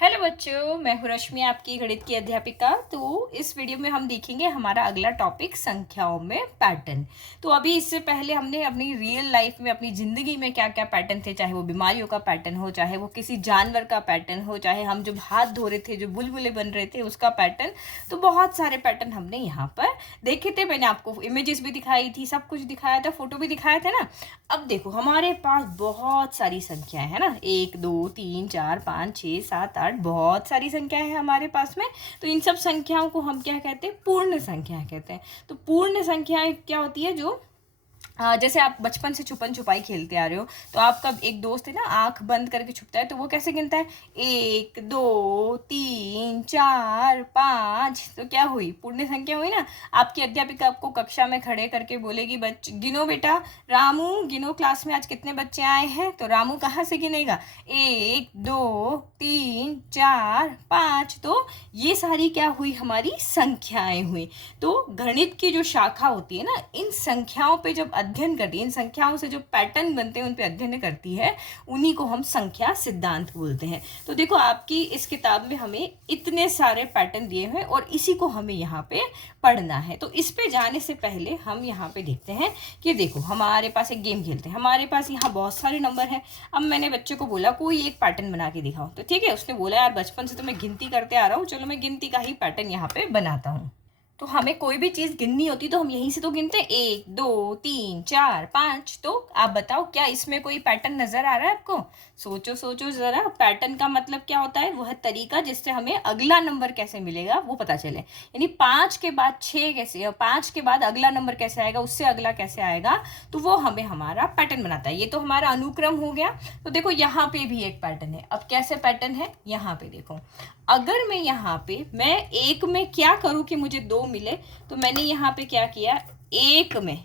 Hello बच्चों, मैं हूँ रश्मि, आपकी गणित की अध्यापिका। तो इस वीडियो में हम देखेंगे हमारा अगला टॉपिक संख्याओं में पैटर्न। तो अभी इससे पहले हमने अपनी रियल लाइफ में, अपनी ज़िंदगी में क्या क्या पैटर्न थे, चाहे वो बीमारियों का पैटर्न हो, चाहे वो किसी जानवर का पैटर्न हो, चाहे हम जब हाथ धो रहे थे, जो बुलबुले बन रहे थे उसका पैटर्न। तो बहुत सारे पैटर्न हमने यहाँ पर देखे थे। मैंने आपको इमेजेस भी दिखाई थी, सब कुछ दिखाया था, फोटो भी दिखाया था ना। अब देखो, हमारे पास बहुत सारी संख्याएं है ना, 1 2 3 4 5 6 7 8, बहुत सारी संख्याएं हैं हमारे पास में। तो इन सब संख्याओं को हम क्या कहते हैं? पूर्ण संख्याएं कहते हैं। तो पूर्ण संख्याएं क्या होती है? जो जैसे आप बचपन से छुपन छुपाई खेलते आ रहे हो, तो आपका एक दोस्त है ना, आंख बंद करके छुपता है, तो वो कैसे गिनता है? 1 2 3 4 5। तो क्या हुई? पूर्ण संख्या हुई ना। आपकी अध्यापिका आपको कक्षा में खड़े करके बोलेगी, गिनो बेटा, रामू गिनो, क्लास में आज कितने बच्चे आए हैं? तो रामू कहाँ से गिनेगा? 1 2 3 4 5। तो ये सारी क्या हुई? हमारी संख्याएं हुई। तो गणित की जो शाखा होती है ना, इन संख्याओं पे जब अध्ययन करती है, इन संख्याओं से जो पैटर्न बनते हैं उन पे अध्ययन करती है, उन्हीं को हम संख्या सिद्धांत बोलते हैं। तो देखो, आपकी इस किताब में हमें इतने सारे पैटर्न दिए हैं और इसी को हमें यहाँ पे पढ़ना है। तो इस पे जाने से पहले हम यहाँ पे देखते हैं कि देखो, हमारे पास एक गेम खेलते हैं। हमारे पास यहाँ बहुत सारे नंबर हैं। अब मैंने बच्चे को बोला कोई एक पैटर्न बना के दिखाओ, तो ठीक है, उसने बोला यार बचपन से तो मैं गिनती करते आ रहा हूँ, चलो मैं गिनती का ही पैटर्न यहाँ पे बनाता हूँ। तो हमें कोई भी चीज़ गिननी होती तो हम यहीं से तो गिनते हैं, 1 2 3 4 5। तो आप बताओ, क्या इसमें कोई पैटर्न नजर आ रहा है आपको? सोचो सोचो जरा। पैटर्न का मतलब क्या होता है? वह तरीका जिससे हमें अगला नंबर कैसे मिलेगा वो पता चले। यानी 5 के बाद 6 कैसे, 5 के बाद अगला नंबर कैसे आएगा, उससे अगला कैसे आएगा, तो वो हमें हमारा पैटर्न बनाता है। ये तो हमारा अनुक्रम हो गया। तो देखो, यहाँ पे भी एक पैटर्न है। अब कैसे पैटर्न है? यहाँ पे देखो, अगर मैं यहाँ पे मैं एक में क्या करूँ कि मुझे 2 मिले, तो मैंने यहाँ पे क्या किया, एक में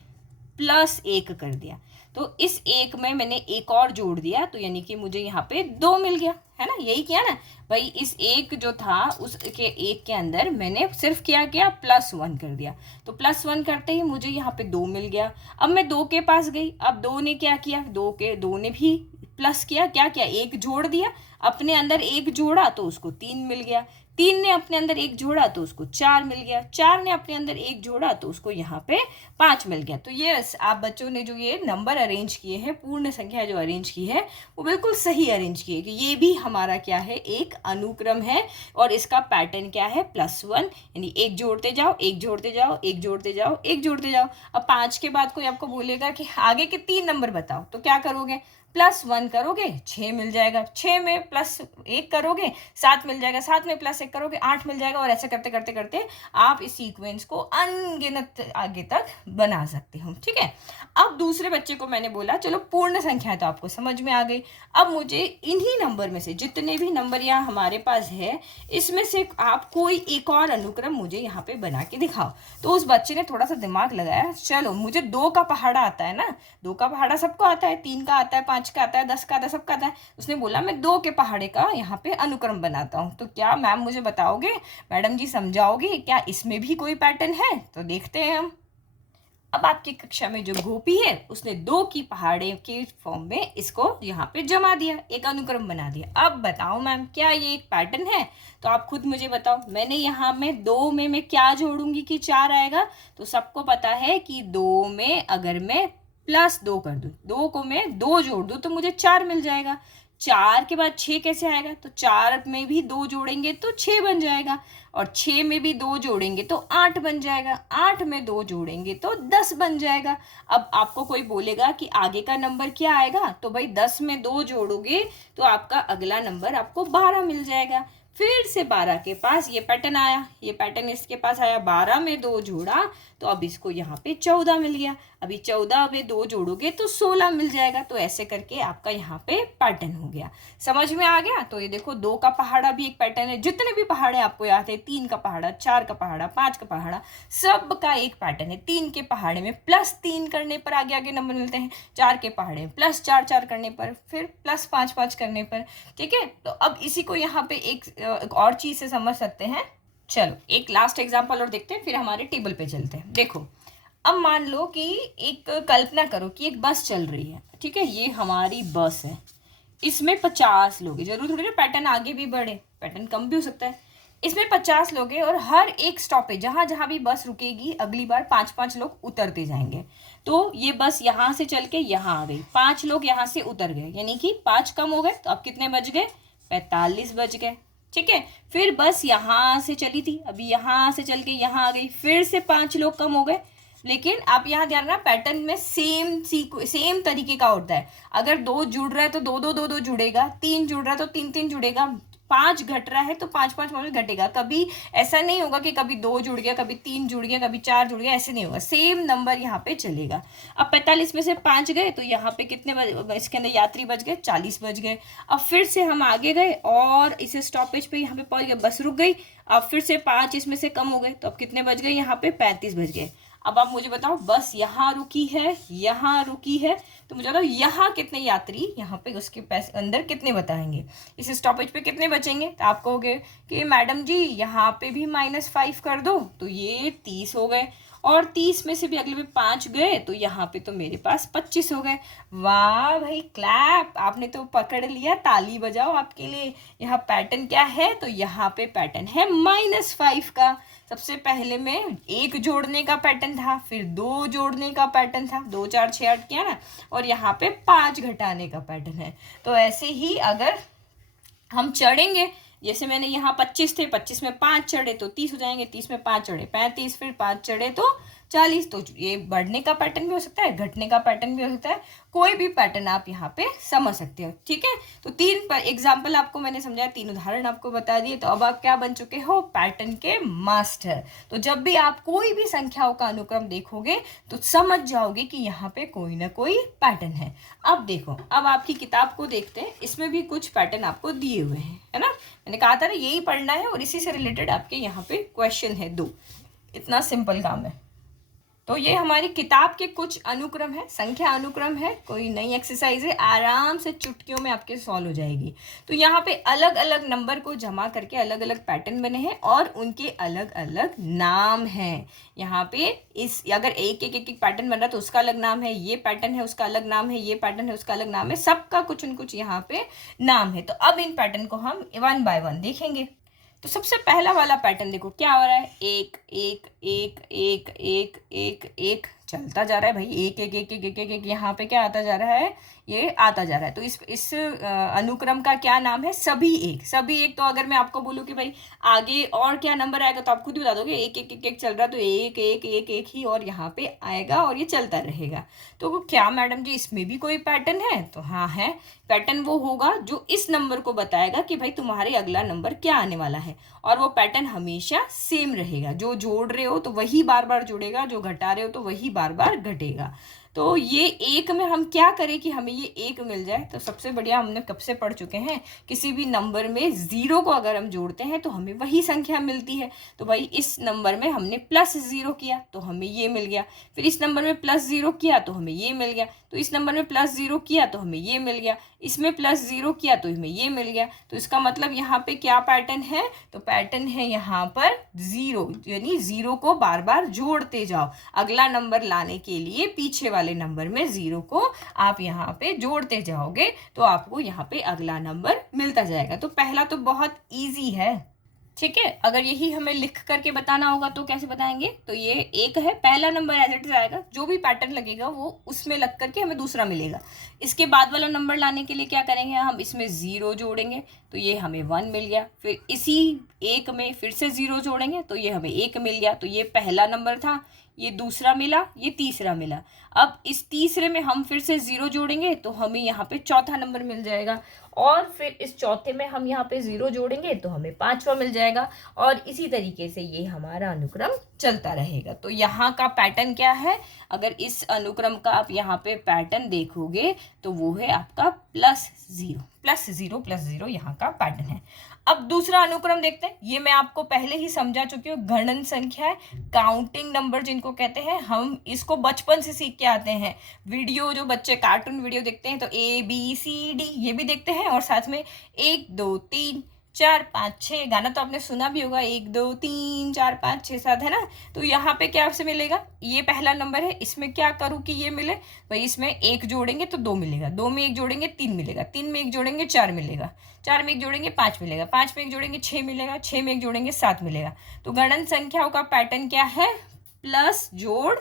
+1 कर दिया। तो इस एक में मैंने एक और जोड़ दिया, तो यानी कि मुझे यहाँ पे 2 मिल गया, है ना? यही किया ना भाई। इस एक जो था, उसके एक के अंदर मैंने सिर्फ क्या किया, +1 कर दिया। तो +1 करते ही मुझे यहाँ पे 2 मिल गया। अब मैं 2 के पास गई। अब 2 ने क्या किया, 2 ने भी प्लस किया, क्या किया, एक जोड़ दिया। अपने अंदर एक जोड़ा तो उसको 3 मिल गया। 3 ने अपने अंदर एक जोड़ा तो उसको 4 मिल गया। 4 ने अपने अंदर एक जोड़ा तो उसको यहाँ पे 5 मिल गया। तो यस, आप बच्चों ने जो ये नंबर अरेंज किए हैं, पूर्ण संख्या जो अरेंज की है, वो बिल्कुल सही अरेंज की है कि ये भी हमारा क्या है, एक अनुक्रम है। और इसका पैटर्न क्या है, +1। यानी एक जोड़ते जाओ, एक जोड़ते जाओ, एक जोड़ते जाओ, एक जोड़ते जाओ। अब 5 के बाद कोई आपको बोलेगा कि आगे के 3 नंबर बताओ, तो क्या करोगे? +1 करोगे, 6 मिल जाएगा। 6 में +1 करोगे, 7 मिल जाएगा। 7 में +1 करोगे, 8 मिल जाएगा। और ऐसे करते करते करते आप इस सीक्वेंस को अनगिनत आगे तक बना सकते हो, ठीक है। अब दूसरे बच्चे को मैंने बोला चलो पूर्ण संख्या तो आपको समझ में आ गई। अब मुझे इन्हीं नंबर में से, जितने भी नंबर यहाँ हमारे पास है, इसमें से आप कोई एक और अनुक्रम मुझे यहाँ पे बना के दिखाओ। तो उस बच्चे ने थोड़ा सा दिमाग लगाया। चलो, मुझे 2 का पहाड़ा आता है ना, 2 का पहाड़ा सबको आता है, 3 का आता है, 5 का आता है, 10 का आता है, सबका आता है। उसने बोला मैं 2 के पहाड़े का यहाँ पे अनुक्रम बनाता हूँ। तो क्या मैम मुझे बताओगे, मैडम जी समझाओगे, क्या इसमें भी कोई पैटर्न है? तो देखते हैं हम। अब आपकी कक्षा में जो गोपी है, उसने 2 की पहाड़े के फॉर्म में इसको यहाँ पे जमा दिया, एक अनुक्रम बना दिया। अब बताओ मैम, क्या ये एक पैटर्न है? तो आप खुद मुझे बताओ। मैंने यहाँ में 2 में मैं क्या जोड़ूंगी कि 4 आएगा? तो सबको पता है कि 2 में अगर मैं +2 कर दूं, 2 को मैं 2 जोड़ दूं, तो मुझे 4 मिल जाएगा। 4 के बाद 6 कैसे आएगा? तो 4 में भी 2 जोड़ेंगे तो 6 बन जाएगा। और 6 में भी 2 जोड़ेंगे तो 8 बन जाएगा। 8 में 2 जोड़ेंगे तो 10 बन जाएगा। अब आपको कोई बोलेगा कि आगे का नंबर क्या आएगा? तो भाई 10 में 2 जोड़ोगे तो आपका अगला नंबर आपको 12 मिल जाएगा। फिर से 12 के पास ये पैटर्न आया, ये पैटर्न इसके पास आया। 12 में 2 जोड़ा तो अब इसको यहाँ पे 14 मिल गया। अभी 14 में 2 जोड़ोगे तो 16 मिल जाएगा। तो ऐसे करके आपका यहाँ पे पैटर्न हो गया। समझ में आ गया? तो ये देखो, 2 का पहाड़ा भी एक पैटर्न है। जितने भी पहाड़े आपको याद है, 3 का पहाड़ा, 4 का पहाड़ा, 5 का पहाड़ा, सब का एक पैटर्न है। 3 के पहाड़े में +3 करने पर आगे आगे नंबर मिलते हैं। 4 के पहाड़े में +4 करने पर, फिर +5 करने पर, ठीक है। तो अब इसी को यहाँ पे एक और चीज से समझ सकते हैं। चलो एक लास्ट एग्जांपल और देखते हैं, फिर हमारे टेबल पे चलते हैं। देखो, अब मान लो कि एक कल्पना करो कि एक बस चल रही है, ठीक है, ये हमारी बस है। इसमें 50 लोग हैं, जरूर थोड़ी ना पैटर्न आगे भी बढ़े, पैटर्न कम भी हो सकता है। इसमें 50 लोग हैं और हर एक स्टॉपेज जहाँ जहाँ भी बस रुकेगी अगली बार 5-5 लोग उतरते जाएंगे। तो ये बस यहाँ से चल के यहाँ आ गई, 5 लोग यहाँ से उतर गए, यानी कि 5 कम हो गए, तो अब कितने बच गए, 45 बच गए। ठीक है, फिर बस यहाँ से चली थी, अभी यहाँ से चल के यहाँ आ गई, फिर से 5 लोग कम हो गए। लेकिन आप यहाँ ध्यान रखना, पैटर्न में सेम तरीके का होता है। अगर 2 जुड़ रहा है तो 2 जुड़ेगा, 3 जुड़ रहा है तो 3 जुड़ेगा, 5 घट रहा है तो 5 घटेगा। कभी ऐसा नहीं होगा कि कभी 2 जुड़ गया, कभी 3 जुड़ गया, कभी 4 जुड़ गया, ऐसे नहीं होगा, सेम नंबर यहाँ पे चलेगा। अब 45 में से 5 गए तो यहाँ पे कितने इसके अंदर यात्री बच गए, 40 बच गए। अब फिर से हम आगे गए और इस स्टॉपेज पे यहाँ पे पहुंच गए, बस रुक गई। अब फिर से 5 इसमें से कम हो गए, तो अब कितने बच गए, यहाँ पे 35 बच गए। अब आप मुझे बताओ, बस यहाँ रुकी है, यहाँ रुकी है, तो मुझे बताओ यहाँ कितने यात्री यहाँ पे उसके पैसे अंदर कितने बताएंगे, इस स्टॉपेज पे कितने बचेंगे। तो आप कहोगे कि मैडम जी यहाँ पे भी -5 कर दो, तो ये 30 हो गए, और 30 में से भी अगले में 5 गए तो यहाँ पे तो मेरे पास 25 हो गए। वाह भाई, क्लैप, आपने तो पकड़ लिया, ताली बजाओ आपके लिए। यहाँ पैटर्न क्या है, तो यहाँ पे पैटर्न है -5 का। सबसे पहले में 1 जोड़ने का पैटर्न था, फिर 2 जोड़ने का पैटर्न था, 2 4 6 8 किया ना, और यहाँ पे 5 घटाने का पैटर्न है। तो ऐसे ही अगर हम चढ़ेंगे, जैसे मैंने यहाँ 25 थे, 25 में 5 चढ़े तो 30 हो जाएंगे, 30 में 5 चढ़े 35, फिर 5 चढ़े तो 40। तो ये बढ़ने का पैटर्न भी हो सकता है, घटने का पैटर्न भी हो सकता है, कोई भी पैटर्न आप यहाँ पे समझ सकते हो। ठीक है, तो 3 एग्जाम्पल आपको मैंने समझाया, 3 उदाहरण आपको बता दिए, तो अब आप क्या बन चुके हो, पैटर्न के मास्टर। तो जब भी आप कोई भी संख्याओं का अनुक्रम देखोगे तो समझ जाओगे कि यहाँ पे कोई ना कोई पैटर्न है। अब देखो, अब आपकी किताब को देखते हैं, इसमें भी कुछ पैटर्न आपको दिए हुए हैं, है ना। मैंने कहा था ना यही पढ़ना है, और इसी से रिलेटेड आपके यहाँ पे क्वेश्चन है 2, इतना सिंपल काम है। तो ये हमारी किताब के कुछ अनुक्रम है, संख्या अनुक्रम है, कोई नई एक्सरसाइज है, आराम से चुटकियों में आपके सॉल्व हो जाएगी। तो यहाँ पे अलग अलग नंबर को जमा करके अलग अलग पैटर्न बने हैं और उनके अलग अलग नाम हैं। यहाँ पे इस अगर एक पैटर्न बन रहा है तो उसका अलग नाम है, ये पैटर्न है उसका अलग नाम है, ये पैटर्न है उसका अलग नाम है, सबका कुछ न कुछ यहाँ पे नाम है। तो अब इन पैटर्न को हम 1 बाय 1 देखेंगे। तो सबसे पहला वाला पैटर्न देखो क्या हो रहा है, 1 1 1 1 1 1 1 चलता जा रहा है भाई, 1 1 1 1 1 1 1 यहाँ पे क्या आता जा रहा है, ये आता जा रहा है। तो इस अनुक्रम का क्या नाम है, सभी एक। सभी एक, तो अगर मैं आपको बोलूँ कि भाई आगे और क्या नंबर आएगा तो आप खुद ही बता दोगे, 1 1 1 1 चल रहा है तो 1 1 1 1 ही और यहाँ पे आएगा और ये चलता रहेगा। तो क्या मैडम जी इसमें भी कोई पैटर्न है, तो हाँ है। पैटर्न वो होगा जो इस नंबर को बताएगा कि भाई तुम्हारे अगला नंबर क्या आने वाला है, और वो पैटर्न हमेशा सेम रहेगा। जो जोड़ रहे हो तो वही बार बार जुड़ेगा, जो घटा रहे हो तो वही बार बार घटेगा। तो ये 1 में हम क्या करें कि हमें ये 1 मिल जाए, तो सबसे बढ़िया हमने कब से पढ़ चुके हैं, किसी भी नंबर में 0 को अगर हम जोड़ते हैं तो हमें वही संख्या मिलती है। तो भाई इस नंबर में हमने +0 किया तो हमें ये मिल गया, फिर इस नंबर में +0 किया तो हमें ये मिल गया, तो इस नंबर में +0 किया तो हमें ये मिल गया, इसमें +0 किया तो हमें ये मिल गया। तो इसका मतलब यहाँ पे क्या पैटर्न है, तो पैटर्न है यहाँ पर 0, यानी 0 को बार बार जोड़ते जाओ। अगला नंबर लाने के लिए पीछे वाले नंबर में 0 को आप यहाँ पे जोड़ते जाओगे तो आपको यहाँ पे अगला नंबर मिलता जाएगा। तो पहला तो बहुत इजी है, ठीक है। अगर यही हमें लिख करके बताना होगा तो कैसे बताएंगे, तो ये 1 है, पहला नंबर एज इट इज आएगा, जो भी पैटर्न लगेगा वो उसमें लग करके हमें दूसरा मिलेगा। इसके बाद वाला नंबर लाने के लिए क्या करेंगे, हम इसमें 0 जोड़ेंगे तो ये हमें 1 मिल गया, फिर इसी 1 में फिर से 0 जोड़ेंगे तो ये हमें 1 मिल गया। तो ये पहला नंबर था, ये दूसरा मिला, ये तीसरा मिला। अब इस तीसरे में हम फिर से 0 जोड़ेंगे तो हमें यहाँ पे चौथा नंबर मिल जाएगा, और फिर इस चौथे में हम यहाँ पे 0 जोड़ेंगे तो हमें 5वां मिल जाएगा, और इसी तरीके से ये हमारा अनुक्रम चलता रहेगा। तो यहाँ का पैटर्न क्या है, अगर इस अनुक्रम का आप यहाँ पे पैटर्न देखोगे तो वो है आपका +0 यहाँ का पैटर्न है। अब दूसरा अनुक्रम देखते हैं, ये मैं आपको पहले ही समझा चुकी हूँ, गणन संख्या है, काउंटिंग नंबर जिनको कहते हैं। हम इसको बचपन से सीख के आते हैं, वीडियो जो बच्चे कार्टून वीडियो देखते हैं तो ABCD ये भी देखते हैं, और साथ में 1 2 3 4 5 6, गाना तो आपने सुना भी होगा, 1 2 3 4 5 6 7, है ना। तो यहाँ पे क्या से मिलेगा, ये पहला नंबर है, इसमें क्या करूँ कि ये मिले, भाई इसमें एक जोड़ेंगे तो 2 मिलेगा, 2 में एक जोड़ेंगे 3 मिलेगा, 3 में एक जोड़ेंगे 4 मिलेगा, 4 में एक जोड़ेंगे 5 मिलेगा, 5 में एक जोड़ेंगे 6 मिलेगा, 6 में एक जोड़ेंगे 7 मिलेगा। तो गणन संख्याओं का पैटर्न क्या है, प्लस जोड़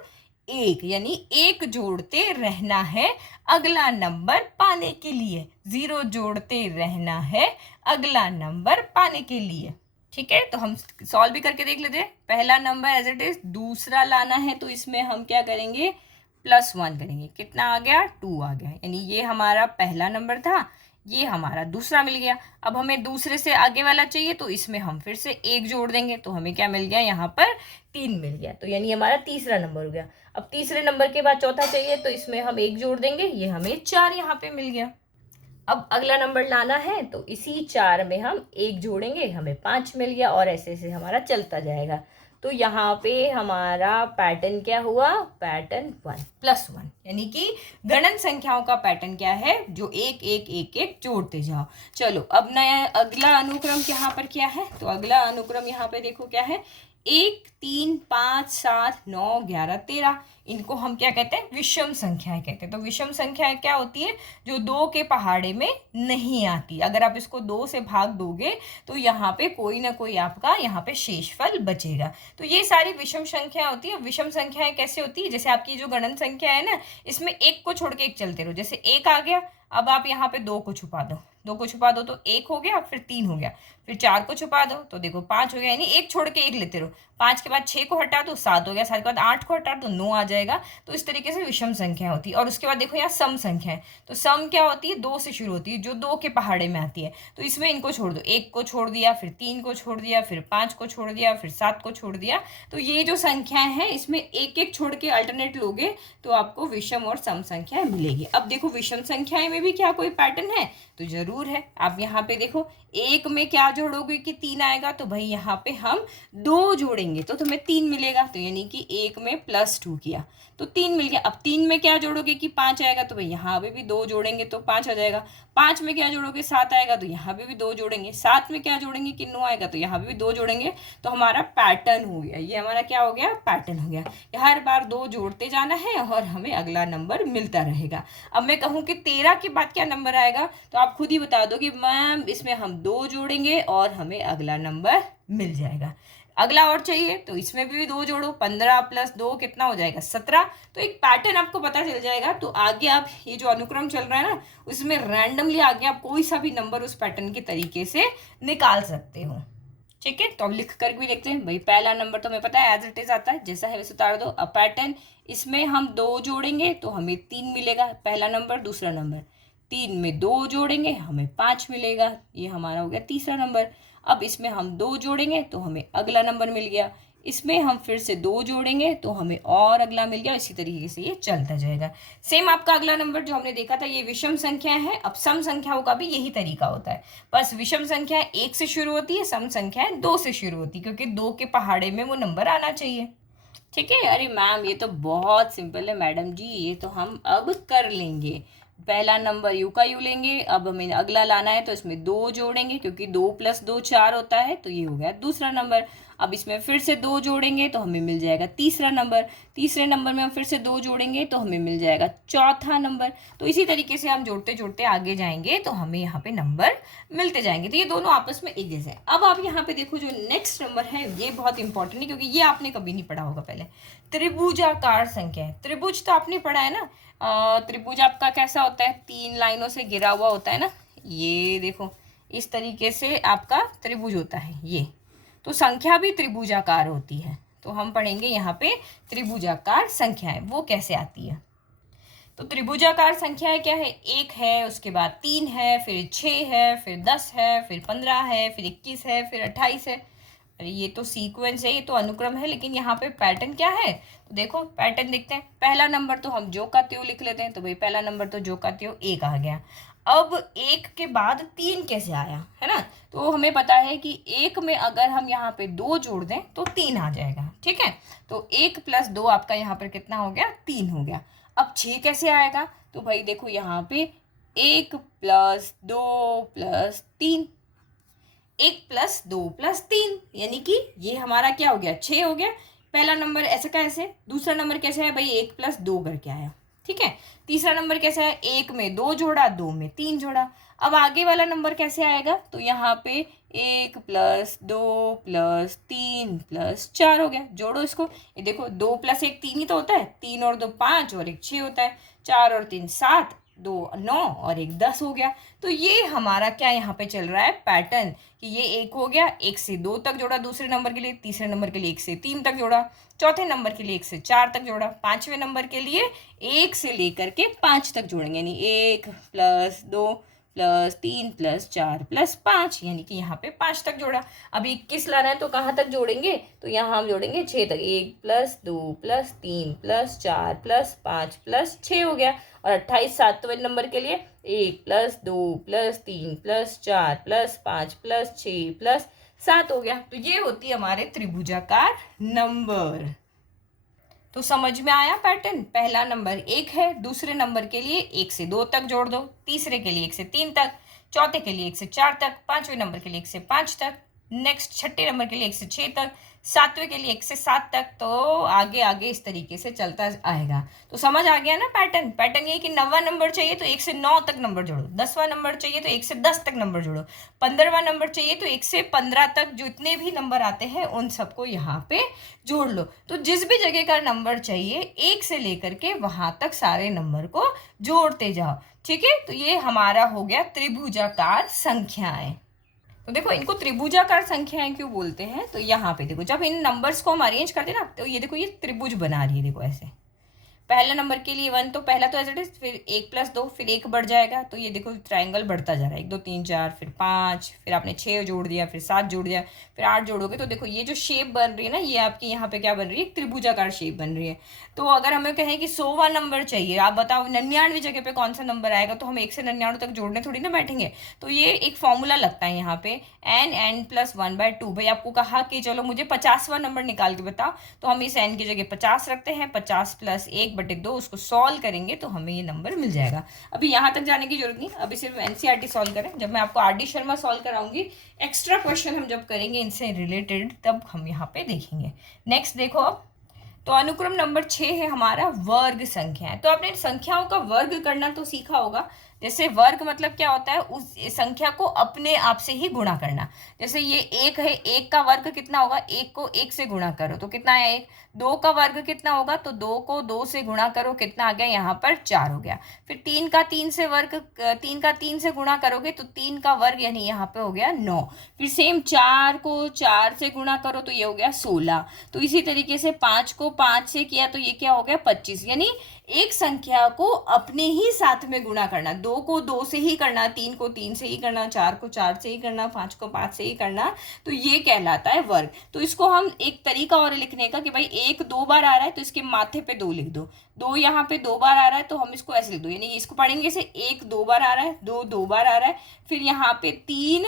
एक, यानी एक जोड़ते रहना है अगला नंबर पाने के लिए, 0 जोड़ते रहना है अगला नंबर पाने के लिए। ठीक है, तो हम सॉल्व भी करके देख लेते हैं। पहला नंबर एज इट इज, दूसरा लाना है तो इसमें हम क्या करेंगे, +1 करेंगे, कितना आ गया, 2 आ गया, यानी ये हमारा पहला नंबर था, ये हमारा दूसरा मिल गया। अब हमें दूसरे से आगे वाला चाहिए तो इसमें हम फिर से एक जोड़ देंगे, तो हमें क्या मिल गया, यहाँ पर 3 मिल गया, तो यानी हमारा तीसरा नंबर हो गया। अब तीसरे नंबर के बाद चौथा चाहिए तो इसमें हम एक जोड़ देंगे, ये हमें 4 यहाँ पे मिल गया। अब अगला नंबर लाना है तो इसी 4 में हम एक जोड़ेंगे, हमें 5 मिल गया, और ऐसे ऐसे हमारा चलता जाएगा। तो यहाँ पे हमारा पैटर्न क्या हुआ, पैटर्न 1 +1, यानी कि गणन संख्याओं का पैटर्न क्या है, जो एक एक एक एक जोड़ते जाओ। चलो अब नया अगला अनुक्रम यहाँ पर क्या है, तो अगला अनुक्रम यहाँ पे देखो क्या है, 1 3 5 7 9 11 13, इनको हम क्या कहते हैं, विषम संख्याएं कहते हैं। तो विषम संख्याएं क्या होती है, जो 2 के पहाड़े में नहीं आती, अगर आप इसको 2 से भाग दोगे तो यहाँ पे कोई ना कोई आपका यहाँ पे शेषफल बचेगा। तो ये सारी विषम संख्याएं होती है। विषम संख्याएं कैसे होती है, जैसे आपकी जो गणन संख्या है ना, इसमें एक को छोड़ के एक चलते रहो, जैसे 1 आ गया, अब आप यहाँ पे 2 को छुपा दो, 2 को छुपा दो तो 1 हो गया, फिर 3 हो गया, फिर 4 को छुपा दो तो देखो 5 हो गया, यानी एक छोड़ के एक लेते रहो। 5 के बाद 6 को हटा दो 7 हो गया, 7 के बाद 8 को हटा दो 9 आ जाएगा। तो इस तरीके से विषम संख्या होती है। और उसके बाद देखो यहाँ सम संख्या है, तो सम क्या होती है, 2 से शुरू होती है, जो 2 के पहाड़े में आती है। तो इसमें इनको छोड़ दो, 1 को छोड़ दिया, फिर 3 को छोड़ दिया, फिर 5 को छोड़ दिया, फिर 7 को छोड़ दिया। तो ये जो संख्याएं हैं इसमें एक एक छोड़ के अल्टरनेट लोगे तो आपको विषम और सम संख्याएं मिलेगी। अब देखो विषम संख्याएं में भी क्या कोई पैटर्न है, तो जरूर है। आप यहाँ पे देखो, एक में क्या जोड़ोगे कि 3 आएगा, तो भाई यहाँ पे हम 2 जोड़ेंगे तो तुम्हें 3 मिलेगा, तो यानी कि एक में +2 किया तो 3 मिल गया। अब 3 में क्या जोड़ोगे कि 5 आएगा, तो भाई यहाँ पे भी 2 जोड़ेंगे तो 5 आ जाएगा। 5 में क्या जोड़ोगे, 7 आएगा, तो यहाँ पे भी 2 जोड़ेंगे। 7 में क्या जोड़ेंगे कि 9 आएगा, तो यहाँ पे भी 2 जोड़ेंगे। तो हमारा पैटर्न हो गया, ये हमारा क्या हो गया, पैटर्न हो गया। हर बार 2 जोड़ते जाना है और हमें अगला नंबर मिलता रहेगा। अब मैं कहूँ कि 13 के बाद क्या नंबर आएगा, तो आप खुद ही बता दो कि मैम इसमें हम 2 जोड़ेंगे और हमें अगला नंबर मिल जाएगा। अगला और चाहिए तो इसमें भी 2 जोड़ो, 15 + 2 कितना हो जाएगा, 17। तो एक पैटर्न आपको पता चल जाएगा। तो आगे आप ये जो अनुक्रम चल रहा है ना, उसमें रैंडमली आगे आप कोई सा भी नंबर उस पैटर्न के तरीके से निकाल सकते हो। ठीक है, तो अब लिख कर भी देखते हैं। भाई पहला नंबर तो हमें पता है एज इट इज आता है, जैसा है वैसे उतार दो। अब पैटर्न, इसमें हम 2 जोड़ेंगे तो हमें 3 मिलेगा, पहला नंबर दूसरा नंबर। 3 में 2 जोड़ेंगे हमें 5 मिलेगा, ये हमारा हो गया तीसरा नंबर। अब इसमें हम 2 जोड़ेंगे तो हमें अगला नंबर मिल गया। इसमें हम फिर से 2 जोड़ेंगे तो हमें और अगला मिल गया। इसी तरीके से ये चलता जाएगा। सेम आपका अगला नंबर जो हमने देखा था, ये विषम संख्या है। अब सम संख्याओं का भी यही तरीका होता है, बस विषम संख्या 1 से शुरू होती है, सम संख्या 2 से शुरू होती है, क्योंकि 2 के पहाड़े में वो नंबर आना चाहिए। ठीक है, अरे मैम ये तो बहुत सिंपल है मैडम जी, ये तो हम अब कर लेंगे। पहला नंबर यू का यू लेंगे, अब हमें अगला लाना है तो इसमें 2 जोड़ेंगे, क्योंकि 2 + 2 4 होता है, तो ये हो गया दूसरा नंबर। अब इसमें फिर से 2 जोड़ेंगे तो हमें मिल जाएगा तीसरा नंबर। तीसरे नंबर में हम फिर से 2 जोड़ेंगे तो हमें मिल जाएगा चौथा नंबर। तो इसी तरीके से हम जोड़ते जोड़ते आगे जाएंगे तो हमें यहाँ पे नंबर मिलते जाएंगे। तो ये दोनों आपस में एक जैसे हैं। अब आप यहाँ पे देखो, जो नेक्स्ट नंबर है ये बहुत इंपॉर्टेंट है, क्योंकि ये आपने कभी नहीं पढ़ा होगा पहले। त्रिभुजाकार संख्या है। त्रिभुज तो आपने पढ़ा है ना, त्रिभुज आपका कैसा होता है, 3 लाइनों से घिरा हुआ होता है ना, ये देखो इस तरीके से आपका त्रिभुज होता है ये। तो संख्या भी त्रिभुजाकार होती है। तो हम पढ़ेंगे यहाँ पे त्रिभुजाकार संख्याएं वो कैसे आती है। तो त्रिभुजाकार संख्याएं क्या है, 1 है, उसके बाद 3 है, फिर 6 है, फिर 10 है, फिर 15 है, फिर 21 है, फिर 28 है। अरे ये तो सीक्वेंस है, ये तो अनुक्रम है, लेकिन यहाँ पे पैटर्न क्या है, तो देखो पैटर्न देखते हैं। पहला नंबर तो हम जो का त्यों लिख लेते हैं, तो भाई पहला नंबर तो जो का त्यों 1 आ गया। अब 1 के बाद 3 कैसे आया, है ना, तो हमें पता है कि 1 में अगर हम यहाँ पे 2 जोड़ दें तो 3 आ जाएगा। ठीक है, तो 1 + 2 आपका यहाँ पर कितना हो गया, 3 हो गया। अब 6 कैसे आएगा, तो भाई देखो यहाँ पे 1 + 2 + 3, 1 + 2 + 3, यानी कि ये हमारा क्या हो गया, 6 हो गया। पहला नंबर ऐसे का ऐसे, दूसरा नंबर कैसे है भाई, 1 + 2 करके आया, ठीक है। तीसरा नंबर कैसा है, 1 में 2 जोड़ा, 2 में 3 जोड़ा। अब आगे वाला नंबर कैसे आएगा, तो यहाँ पे 1 + 2 + 3 + 4 हो गया। जोड़ो इसको, ये देखो 2 + 1 3 ही तो होता है, 3 और 2 5 और 1 6 होता है, 4 और 3 7, 2 9 और 1 10 हो गया। तो ये हमारा क्या यहाँ पे चल रहा है पैटर्न, कि ये 1 हो गया, 1 से 2 तक जोड़ा दूसरे नंबर के लिए, तीसरे नंबर के लिए 1 से 3 तक जोड़ा, चौथे नंबर के लिए 1 से 4 तक जोड़ा, पांचवें नंबर के लिए 1 से लेकर के 5 तक जोड़ेंगे, यानी 1 + 2 + 3 + 4 + 5, यानी कि यहाँ पे 5 तक जोड़ा। अभी 21 ला रहा है तो कहाँ तक जोड़ेंगे, तो यहाँ हम जोड़ेंगे 6 तक, 1 + 2 + 3 + 4 + 5 + 6 हो गया। और 28 सातवें नंबर के लिए 1 + 2 + 3 + 4 + 5 + 6 + 7 हो गया। तो ये होती है हमारे त्रिभुजाकार नंबर। तो समझ में आया पैटर्न, पहला नंबर 1 है, दूसरे नंबर के लिए 1 से 2 तक जोड़ दो, तीसरे के लिए 1 से 3 तक, चौथे के लिए 1 से 4 तक, पांचवें नंबर के लिए 1 से 5 तक, नेक्स्ट छठे नंबर के लिए 1 से 6 तक, सातवें के लिए 1 से 7 तक। तो आगे आगे इस तरीके से चलता आएगा। तो समझ आ गया ना पैटर्न। पैटर्न ये कि 9वां नंबर चाहिए तो 1 से 9 तक नंबर जोड़ो, 10वां नंबर चाहिए तो 1 से 10 तक नंबर जोड़ो, 15वां नंबर चाहिए तो 1 से 15 तक, जितने भी नंबर आते हैं उन सबको यहाँ पे जोड़ लो। तो जिस भी जगह का नंबर चाहिए 1 से लेकर के वहां तक सारे नंबर को जोड़ते जाओ, ठीक है। तो ये हमारा हो गया त्रिभुजाकार संख्याएं। तो देखो इनको त्रिभुजाकार संख्याएं क्यों बोलते हैं, तो यहाँ पे देखो जब इन नंबर्स को हम अरेंज करते हैं ना, तो ये देखो ये त्रिभुज बना रही है, देखो ऐसे। पहले नंबर के लिए 1, तो पहला तो एज इट इज, फिर 1 + 2, फिर 1 बढ़ जाएगा, तो ये देखो ट्राइंगल बढ़ता जा रहा है, 1 2 3 4, फिर 5, फिर आपने 6 जोड़ दिया, फिर 7 जोड़ दिया, फिर 8 जोड़ोगे, तो देखो ये जो शेप बन रही है ना, ये आपकी यहाँ पे क्या बन रही है, त्रिभुजाकार शेप बन रही है। तो अगर हमें कहें कि 100वां नंबर चाहिए, आप बताओ 99वीं जगह पे कौन सा नंबर आएगा, तो हम 1 से 99 तक जोड़ने थोड़ी ना बैठेंगे। तो ये एक फॉर्मूला लगता है यहाँ पे, n + 1/2। भाई आपको कहा कि चलो मुझे 50वां नंबर निकाल के बताओ, तो हम इस n की जगह 50 रखते हैं, 50 + 1/2, उसको सॉल्व करेंगे तो हमें ये नंबर मिल जाएगा। अभी यहाँ तक जाने की जरूरत नहीं, अभी सिर्फ एनसीईआरटी सॉल्व करें। जब मैं आपको आर डी शर्मा सॉल्व कराऊंगी, एक्स्ट्रा क्वेश्चन हम जब करेंगे इनसे रिलेटेड, तब हम यहाँ पे देखेंगे। नेक्स्ट देखो अब, तो अनुक्रम नंबर 6 है हमारा वर्ग संख्या है। तो आपने संख्याओं का वर्ग करना तो सीखा होगा। जैसे वर्ग मतलब क्या होता है, उस संख्या को अपने आप से ही गुणा करना। जैसे ये 1 है, 1 का वर्ग कितना होगा, 1 को 1 से गुणा करो तो कितना है 1। 2 का वर्ग कितना होगा, तो 2 को 2 से गुणा करो, कितना आ गया यहाँ पर 4 हो गया। फिर 3 का 3 से वर्ग, 3 का 3 से गुणा करोगे तो 3 का वर्ग यानी यहाँ पे हो गया 9। फिर सेम 4 को 4 से गुणा करो तो ये हो गया 16। तो इसी तरीके से 5 को 5 से किया तो ये क्या हो गया 25। यानी एक संख्या को अपने ही साथ में गुणा करना, 2 को 2 से ही करना, 3 को 3 से ही करना, 4 को 4 से ही करना, 5 को 5 से ही करना, तो ये कहलाता है वर्ग। तो इसको हम एक तरीका और लिखने का कि भाई 1 2 बार आ रहा है तो इसके माथे पे 2 लिख दो, 2 यहाँ पे 2 बार आ रहा है तो हम इसको ऐसे लिख दो, यानी इसको पढ़ेंगे जैसे 1 2 बार आ रहा है, 2 2 बार आ रहा है, फिर यहाँ पे 3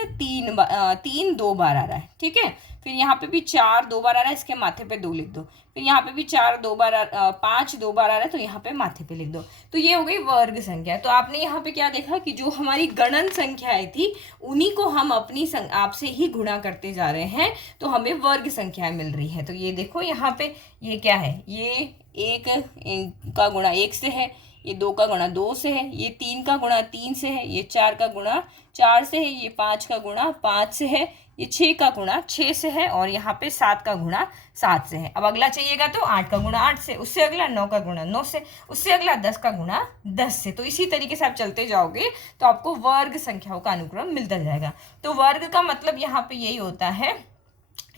2 बार आ रहा है, ठीक है। फिर यहाँ पे भी 4 2 बार आ रहा है, इसके माथे पे 2 लिख दो। फिर यहाँ पे भी 4 2 बार 5 2 बार आ रहा है तो यहाँ पे माथे पे लिख दो। तो ये हो गई वर्ग संख्या। तो आपने यहाँ पे क्या देखा कि जो हमारी गणन संख्याएं थी उन्हीं को हम अपनी आप से ही गुणा करते जा रहे हैं, तो हमें वर्ग संख्याएं मिल रही है। तो ये देखो यहाँ पे ये क्या है, ये 1 का गुणा 1 से है, ये 2 का गुणा 2 से है, ये 3 का गुणा 3 से है, ये 4 का गुणा 4 से है, ये 5 का गुणा 5 से है, ये 6 का गुणा 6 से है, और यहाँ पे 7 का गुणा 7 से है। अब अगला चाहिएगा तो 8 का गुणा 8 से, उससे अगला 9 का गुणा 9 से, उससे अगला 10 का गुणा 10 से। तो इसी तरीके से आप चलते जाओगे तो आपको वर्ग संख्याओं का अनुक्रम मिलता जाएगा। तो वर्ग का मतलब यहाँ पे यही होता है,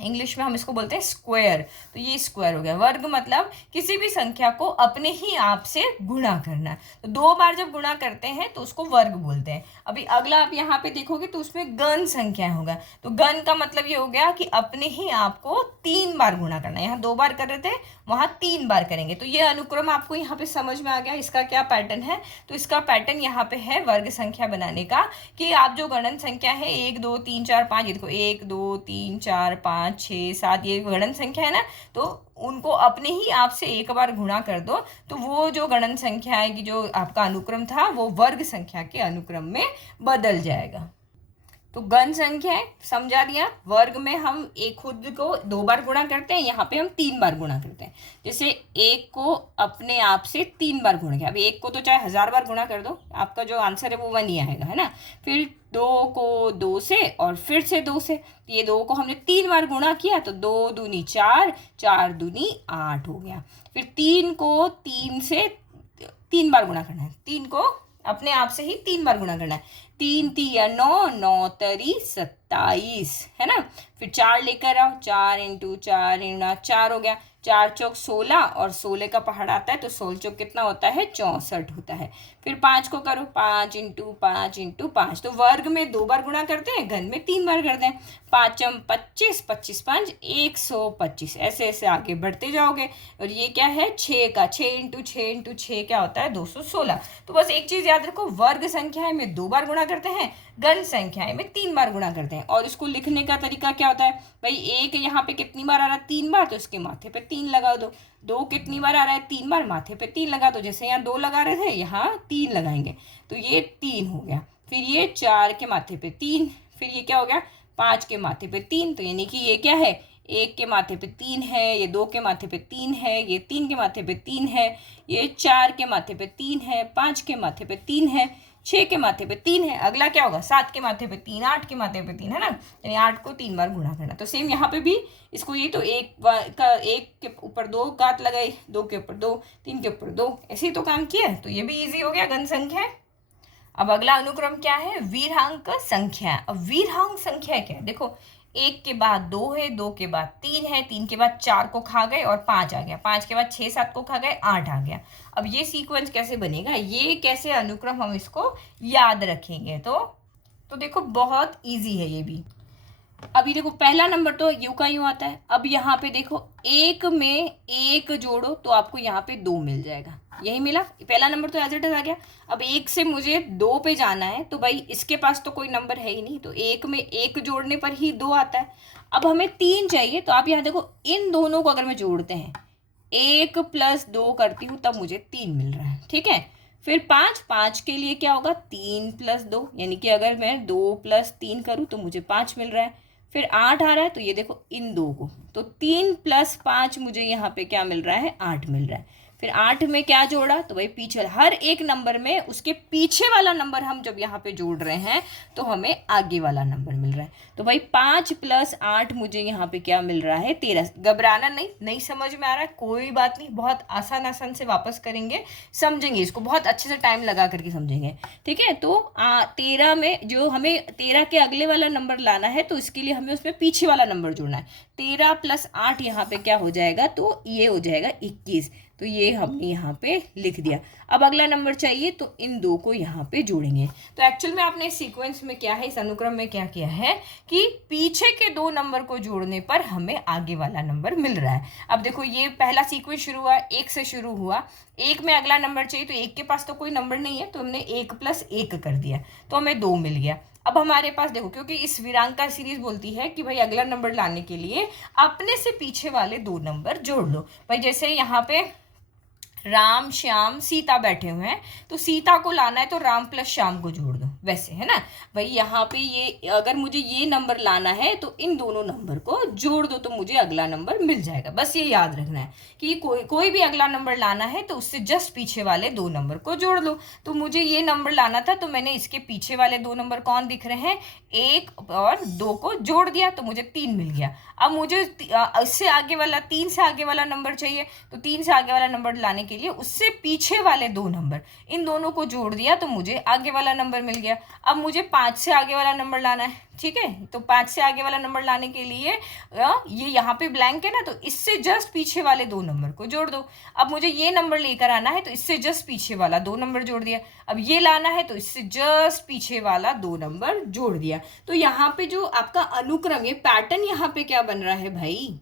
इंग्लिश में हम इसको बोलते हैं स्क्वायर। तो ये स्क्वायर हो गया। वर्ग मतलब किसी भी संख्या को अपने ही आप से गुणा करना। तो 2 बार जब गुणा करते हैं तो उसको वर्ग बोलते हैं। अभी अगला आप यहाँ पे देखोगे तो उसमें गण संख्या होगा। तो गण का मतलब ये हो गया कि अपने ही आप को 3 बार गुणा करना। यहाँ 2 बार कर रहे थे, वहाँ 3 बार करेंगे। तो ये अनुक्रम आपको यहाँ पे समझ में आ गया, इसका क्या पैटर्न है। तो इसका पैटर्न यहाँ पे है वर्ग संख्या बनाने का, कि आप जो गणन संख्या है 1 2 3 4 5, ये देखो 1 2 3 4 5 6 7, ये गणन संख्या है ना, तो उनको अपने ही आप से एक बार गुणा कर दो, तो वो जो गणन संख्या आएगी, जो आपका अनुक्रम था, वो वर्ग संख्या के अनुक्रम में बदल जाएगा। तो घन संख्या है, समझा दिया। वर्ग में हम एक खुद को 2 बार गुणा करते हैं, यहाँ पे हम 3 बार गुणा करते हैं। जैसे 1 को अपने आप से 3 बार गुणा किया, अब 1 को तो चाहे 1000 बार गुणा कर दो, आपका जो आंसर है वो 1 ही आएगा, है ना। फिर 2 को 2 से और फिर से 2 से, ये 2 को हमने 3 बार गुणा किया तो 2 दूनी 4, 4 दूनी 8 हो गया। फिर 3 को 3 से 3 बार गुणा करना है, 3 को अपने आप से ही 3 बार गुणा करना है, 3 तिया 9, 9 तरी 27, है ना। फिर 4 लेकर आओ, 4 इंटू 4 गुणा 4 हो गया, 4 चौक 16 और 16 का पहाड़ आता है तो 16 चौक कितना होता है, 64 होता है। फिर 5 को करो, 5 इंटू 5 इंटू 5, तो वर्ग में 2 बार गुणा करते हैं, घन में 3 बार करते हैं। 5 25, 25 5 125, ऐसे ऐसे आगे बढ़ते जाओगे। और ये क्या है, 6 का 6 इंटू 6 इंटू 6 क्या होता है, 216। तो बस एक चीज़ याद रखो, वर्ग संख्याएं में 2 बार गुणा करते हैं, घन संख्याएं में 3 बार गुणा करते हैं। और इसको लिखने का तरीका क्या होता है भाई, एक यहाँ पे कितनी बार आ रहा है, 3 बार, तो इसके माथे पे 3 लगा दो। 2 कितनी बार आ रहा है, 3 बार, माथे पे 3 लगा दो। जैसे यहाँ 2 लगा रहे थे, यहाँ 3 लगाएंगे तो ये 3 हो गया। फिर ये 4 के माथे पे 3, फिर ये क्या हो गया, 5 के माथे पे 3, तो यानी कि ये क्या है, 1 के माथे पे 3 है, ये 2 के माथे पे 3 है, ये 3 के माथे पे 3 है, ये 4 के माथे पे 3 है, 5 के माथे पे 3 है, 6 के माथे पे 3 है। अगला क्या होगा, 7 के माथे पे 3, 8 के माथे पे 3, है ना, यानी 8 को 3 बार गुणा करना। तो सेम यहाँ पे भी इसको, ये तो 1 के ऊपर 2 घात लगाई, 2 के ऊपर 2, 3 के ऊपर 2, ऐसे ही तो काम किया, तो ये भी इजी हो गया, घन संख्या। अब अगला अनुक्रम क्या है, वीरांक संख्या। अब वीरांक संख्या क्या है, देखो 1 के बाद 2 है, 2 के बाद 3 है, 3 के बाद 4 को खा गए और 5 आ गया, 5 के बाद 6 7 को खा गए, 8 आ गया। अब ये सीक्वेंस कैसे बनेगा, ये कैसे अनुक्रम हम इसको याद रखेंगे, तो देखो बहुत इजी है ये भी। अभी देखो पहला नंबर तो यू का यूँ आता है। अब यहाँ पे देखो 1 में 1 जोड़ो तो आपको यहाँ पे 2 मिल जाएगा, यही मिला, पहला नंबर तो एज इट इज आ गया। अब 1 से मुझे 2 पे जाना है, तो भाई इसके पास तो कोई नंबर है ही नहीं, तो 1 में 1 जोड़ने पर ही 2 आता है। अब हमें 3 चाहिए, तो आप यहाँ देखो इन दोनों को अगर मैं जोड़ते हैं, 1 + 2 करती हूँ तब मुझे 3 मिल रहा है, ठीक है। फिर 5 के लिए क्या होगा, 3 + 2, यानी कि अगर मैं 2 + 3 करूँ तो मुझे 5 मिल रहा है। फिर 8 आ रहा है, तो ये देखो इन 2 को, तो 3 + 5 मुझे यहाँ पे क्या मिल रहा है, 8 मिल रहा है। फिर 8 में क्या जोड़ा, तो भाई पीछे हर एक नंबर में उसके पीछे वाला नंबर हम जब यहाँ पे जोड़ रहे हैं तो हमें आगे वाला नंबर मिल रहा है। तो भाई 5 + 8 मुझे यहाँ पे क्या मिल रहा है, 13। घबराना नहीं समझ में आ रहा है कोई बात नहीं, बहुत आसान से वापस करेंगे, समझेंगे इसको, बहुत अच्छे से टाइम लगा करके समझेंगे, ठीक है। तो 13 में जो हमें 13 के अगले वाला नंबर लाना है, तो इसके लिए हमें उसमें पीछे वाला नंबर जोड़ना है। 13 + 8 यहाँ पे क्या हो जाएगा, तो ये हो जाएगा 21, तो ये हमने यहाँ पे लिख दिया। अब अगला नंबर चाहिए, तो इन 2 को यहाँ पे जोड़ेंगे। तो एक्चुअल में आपने इस सीक्वेंस में क्या है, इस अनुक्रम में क्या किया है कि पीछे के 2 नंबर को जोड़ने पर हमें आगे वाला नंबर मिल रहा है। अब देखो ये पहला सीक्वेंस शुरू हुआ, 1 से शुरू हुआ, 1 में अगला नंबर चाहिए, तो 1 के पास तो कोई नंबर नहीं है, तो हमने 1 + 1 कर दिया, तो हमें 2 मिल गया। अब हमारे पास देखो, क्योंकि इस वीरांक सीरीज बोलती है कि भाई अगला नंबर लाने के लिए अपने से पीछे वाले 2 नंबर जोड़ लो। भाई जैसे यहाँ पे राम श्याम सीता बैठे हुए हैं, तो सीता को लाना है तो राम + श्याम को जोड़ दो, वैसे, है ना भाई। यहाँ पे ये अगर मुझे ये नंबर लाना है तो इन दोनों नंबर को जोड़ दो, तो मुझे अगला नंबर मिल जाएगा। बस ये याद रखना है कि कोई भी अगला नंबर लाना है तो उससे जस्ट पीछे वाले 2 नंबर को जोड़ लो। तो मुझे ये नंबर लाना था, तो मैंने इसके पीछे वाले 2 नंबर कौन दिख रहे हैं, 1 और 2 को जोड़ दिया, तो मुझे 3 मिल गया। अब मुझे इससे आगे वाला 3 से आगे वाला नंबर चाहिए, तो 3 से आगे वाला नंबर लाने के लिए उससे पीछे वाले 2 नंबर, इन दोनों को जोड़ दिया, तो मुझे आगे वाला नंबर मिल गया। अब मुझे 5 से आगे वाला नंबर लाना है, ठीक है। तो 5 से आगे वाला नंबर लाने के लिए ये यहाँ पे ब्लैंक है ना, तो इससे जस्ट पीछे वाले 2 नंबर को जोड़ दो। अब मुझे ये नंबर लेकर आना है, तो इससे जस्ट पीछे वाला 2 नंबर जोड़ दिया। अब ये लाना है, तो इससे जस्ट पीछे वाला 2 नंबर जोड़ दिया। तो यहाँ पे जो आपका अनुक्रम, ये पैटर्न यहाँ पे क्या बन रहा है भाई,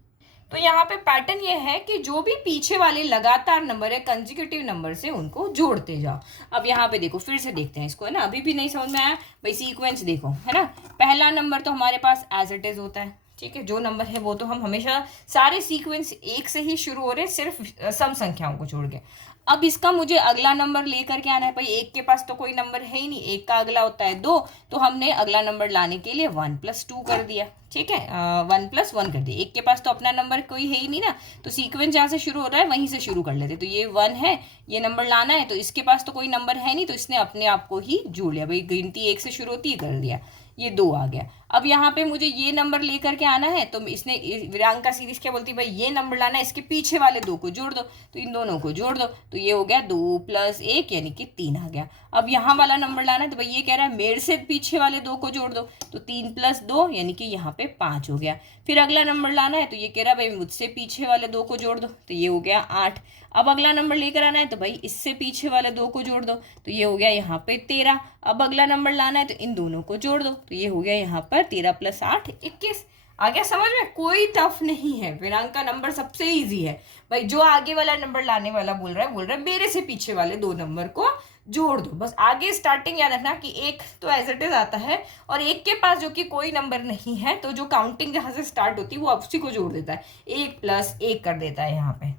तो यहाँ पे पैटर्न ये है कि जो भी पीछे वाले लगातार नंबर है कंसेक्यूटिव नंबर से, उनको जोड़ते जाओ। अब यहाँ पे देखो, फिर से देखते हैं इसको, है ना, अभी भी नहीं समझ में आया भाई, सीक्वेंस देखो, है ना। पहला नंबर तो हमारे पास एज इट इज होता है, ठीक है, जो नंबर है वो तो हम हमेशा सारे सीक्वेंस एक से ही शुरू हो रहे हैं, सिर्फ सम संख्याओं को छोड़ के। अब इसका मुझे अगला नंबर लेकर के आना है। भाई एक के पास तो कोई नंबर है ही नहीं, एक का अगला होता है 2, तो हमने अगला नंबर लाने के लिए 1 + 2 कर दिया। ठीक है, 1 + 1 कर दिया। एक के पास तो अपना नंबर कोई है ही नहीं ना, तो सीक्वेंस जहाँ से शुरू हो रहा है वहीं से शुरू कर लेते। तो ये 1 है, ये नंबर लाना है, तो इसके पास तो कोई नंबर है नहीं, तो इसने अपने आप को ही जोड़ लिया। भाई गिनती 1 से शुरू होती है, कर दिया, ये 2 आ गया। अब यहाँ पे मुझे ये नंबर लेकर के आना है, तो इसने वीरांका सीरीज क्या बोलती है, भाई ये नंबर लाना है, इसके पीछे वाले 2 को जोड़ दो, तो इन दोनों को जोड़ दो, तो ये हो गया 2 + 1 यानी कि 3 आ गया। अब यहाँ वाला नंबर लाना है, तो भाई ये कह रहा है मेरे से पीछे वाले 2 को जोड़ दो, तो 3 + 2 यानी कि यहाँ पे 5 हो गया। फिर अगला नंबर लाना है, तो ये कह रहा है भाई मुझसे पीछे वाले 2 को जोड़ दो, तो ये हो गया 8। अब अगला नंबर लेकर आना है, तो भाई इससे पीछे वाले 2 को जोड़ दो, तो ये हो गया यहाँ पे 13। अब अगला नंबर लाना है, तो इन दोनों को जोड़ दो, तो ये हो गया यहाँ पर 13 + 8 21। आ गया समझ में? कोई टफ नहीं है, वीरांक का नंबर सबसे इजी है। भाई जो आगे वाला नंबर लाने वाला बोल रहा है मेरे से पीछे वाले 2 नंबर को जोड़ दो। बस आगे स्टार्टिंग याद रखना कि एक तो एज इट इज आता है, और एक के पास जो कि कोई नंबर नहीं है, तो जो काउंटिंग जहाँ से स्टार्ट होती है वो उसी को जोड़ देता है, 1 + 1 कर देता है। यहाँ पे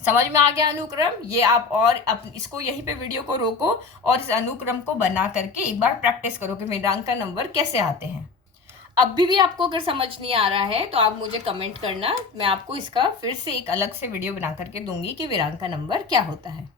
समझ में आ गया अनुक्रम? ये आप और इसको यहीं पे वीडियो को रोको और इस अनुक्रम को बना करके एक बार प्रैक्टिस करो कि वीरांक का नंबर कैसे आते हैं। अभी भी आपको अगर समझ नहीं आ रहा है तो आप मुझे कमेंट करना, मैं आपको इसका फिर से एक अलग से वीडियो बना करके दूंगी कि वीरांक का नंबर क्या होता है।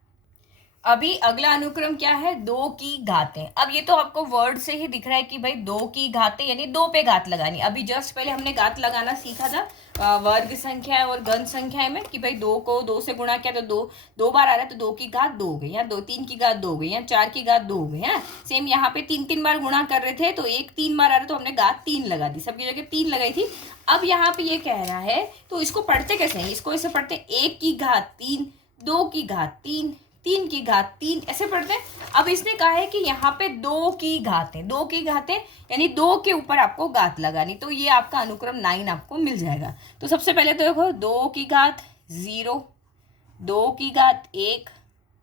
अभी अगला अनुक्रम क्या है, 2 की घातें। अब ये तो आपको वर्ड से ही दिख रहा है कि भाई 2 की घातें यानी 2 पे घात लगानी। अभी जस्ट पहले हमने घात लगाना सीखा था वर्ग संख्या और घन संख्या में कि भाई 2 को 2 से गुणा किया तो 2 बार आ रहा है, तो 2 की घात 2 हो गई, या 3 की घात 2 हो गई, या 4 की घात 2 हो गई है। सेम यहाँ पे 3 बार गुणा कर रहे थे, तो 3 बार आ रहा, तो हमने घात 3 लगा दी, सबकी जगह 3 लगाई थी। अब यहाँ पे ये कह रहा है, तो इसको पढ़ते कैसे हैं, इसको ऐसे पढ़ते 1 की घात 3, 2 की घात 3, 3 की घात 3, ऐसे पढ़ते हैं। अब इसने कहा है कि यहाँ पे 2 की घातें, 2 की घातें यानी 2 के ऊपर आपको घात लगानी, तो ये आपका अनुक्रम 9 आपको मिल जाएगा। तो सबसे पहले तो देखो 2 की घात 0, 2 की घात 1,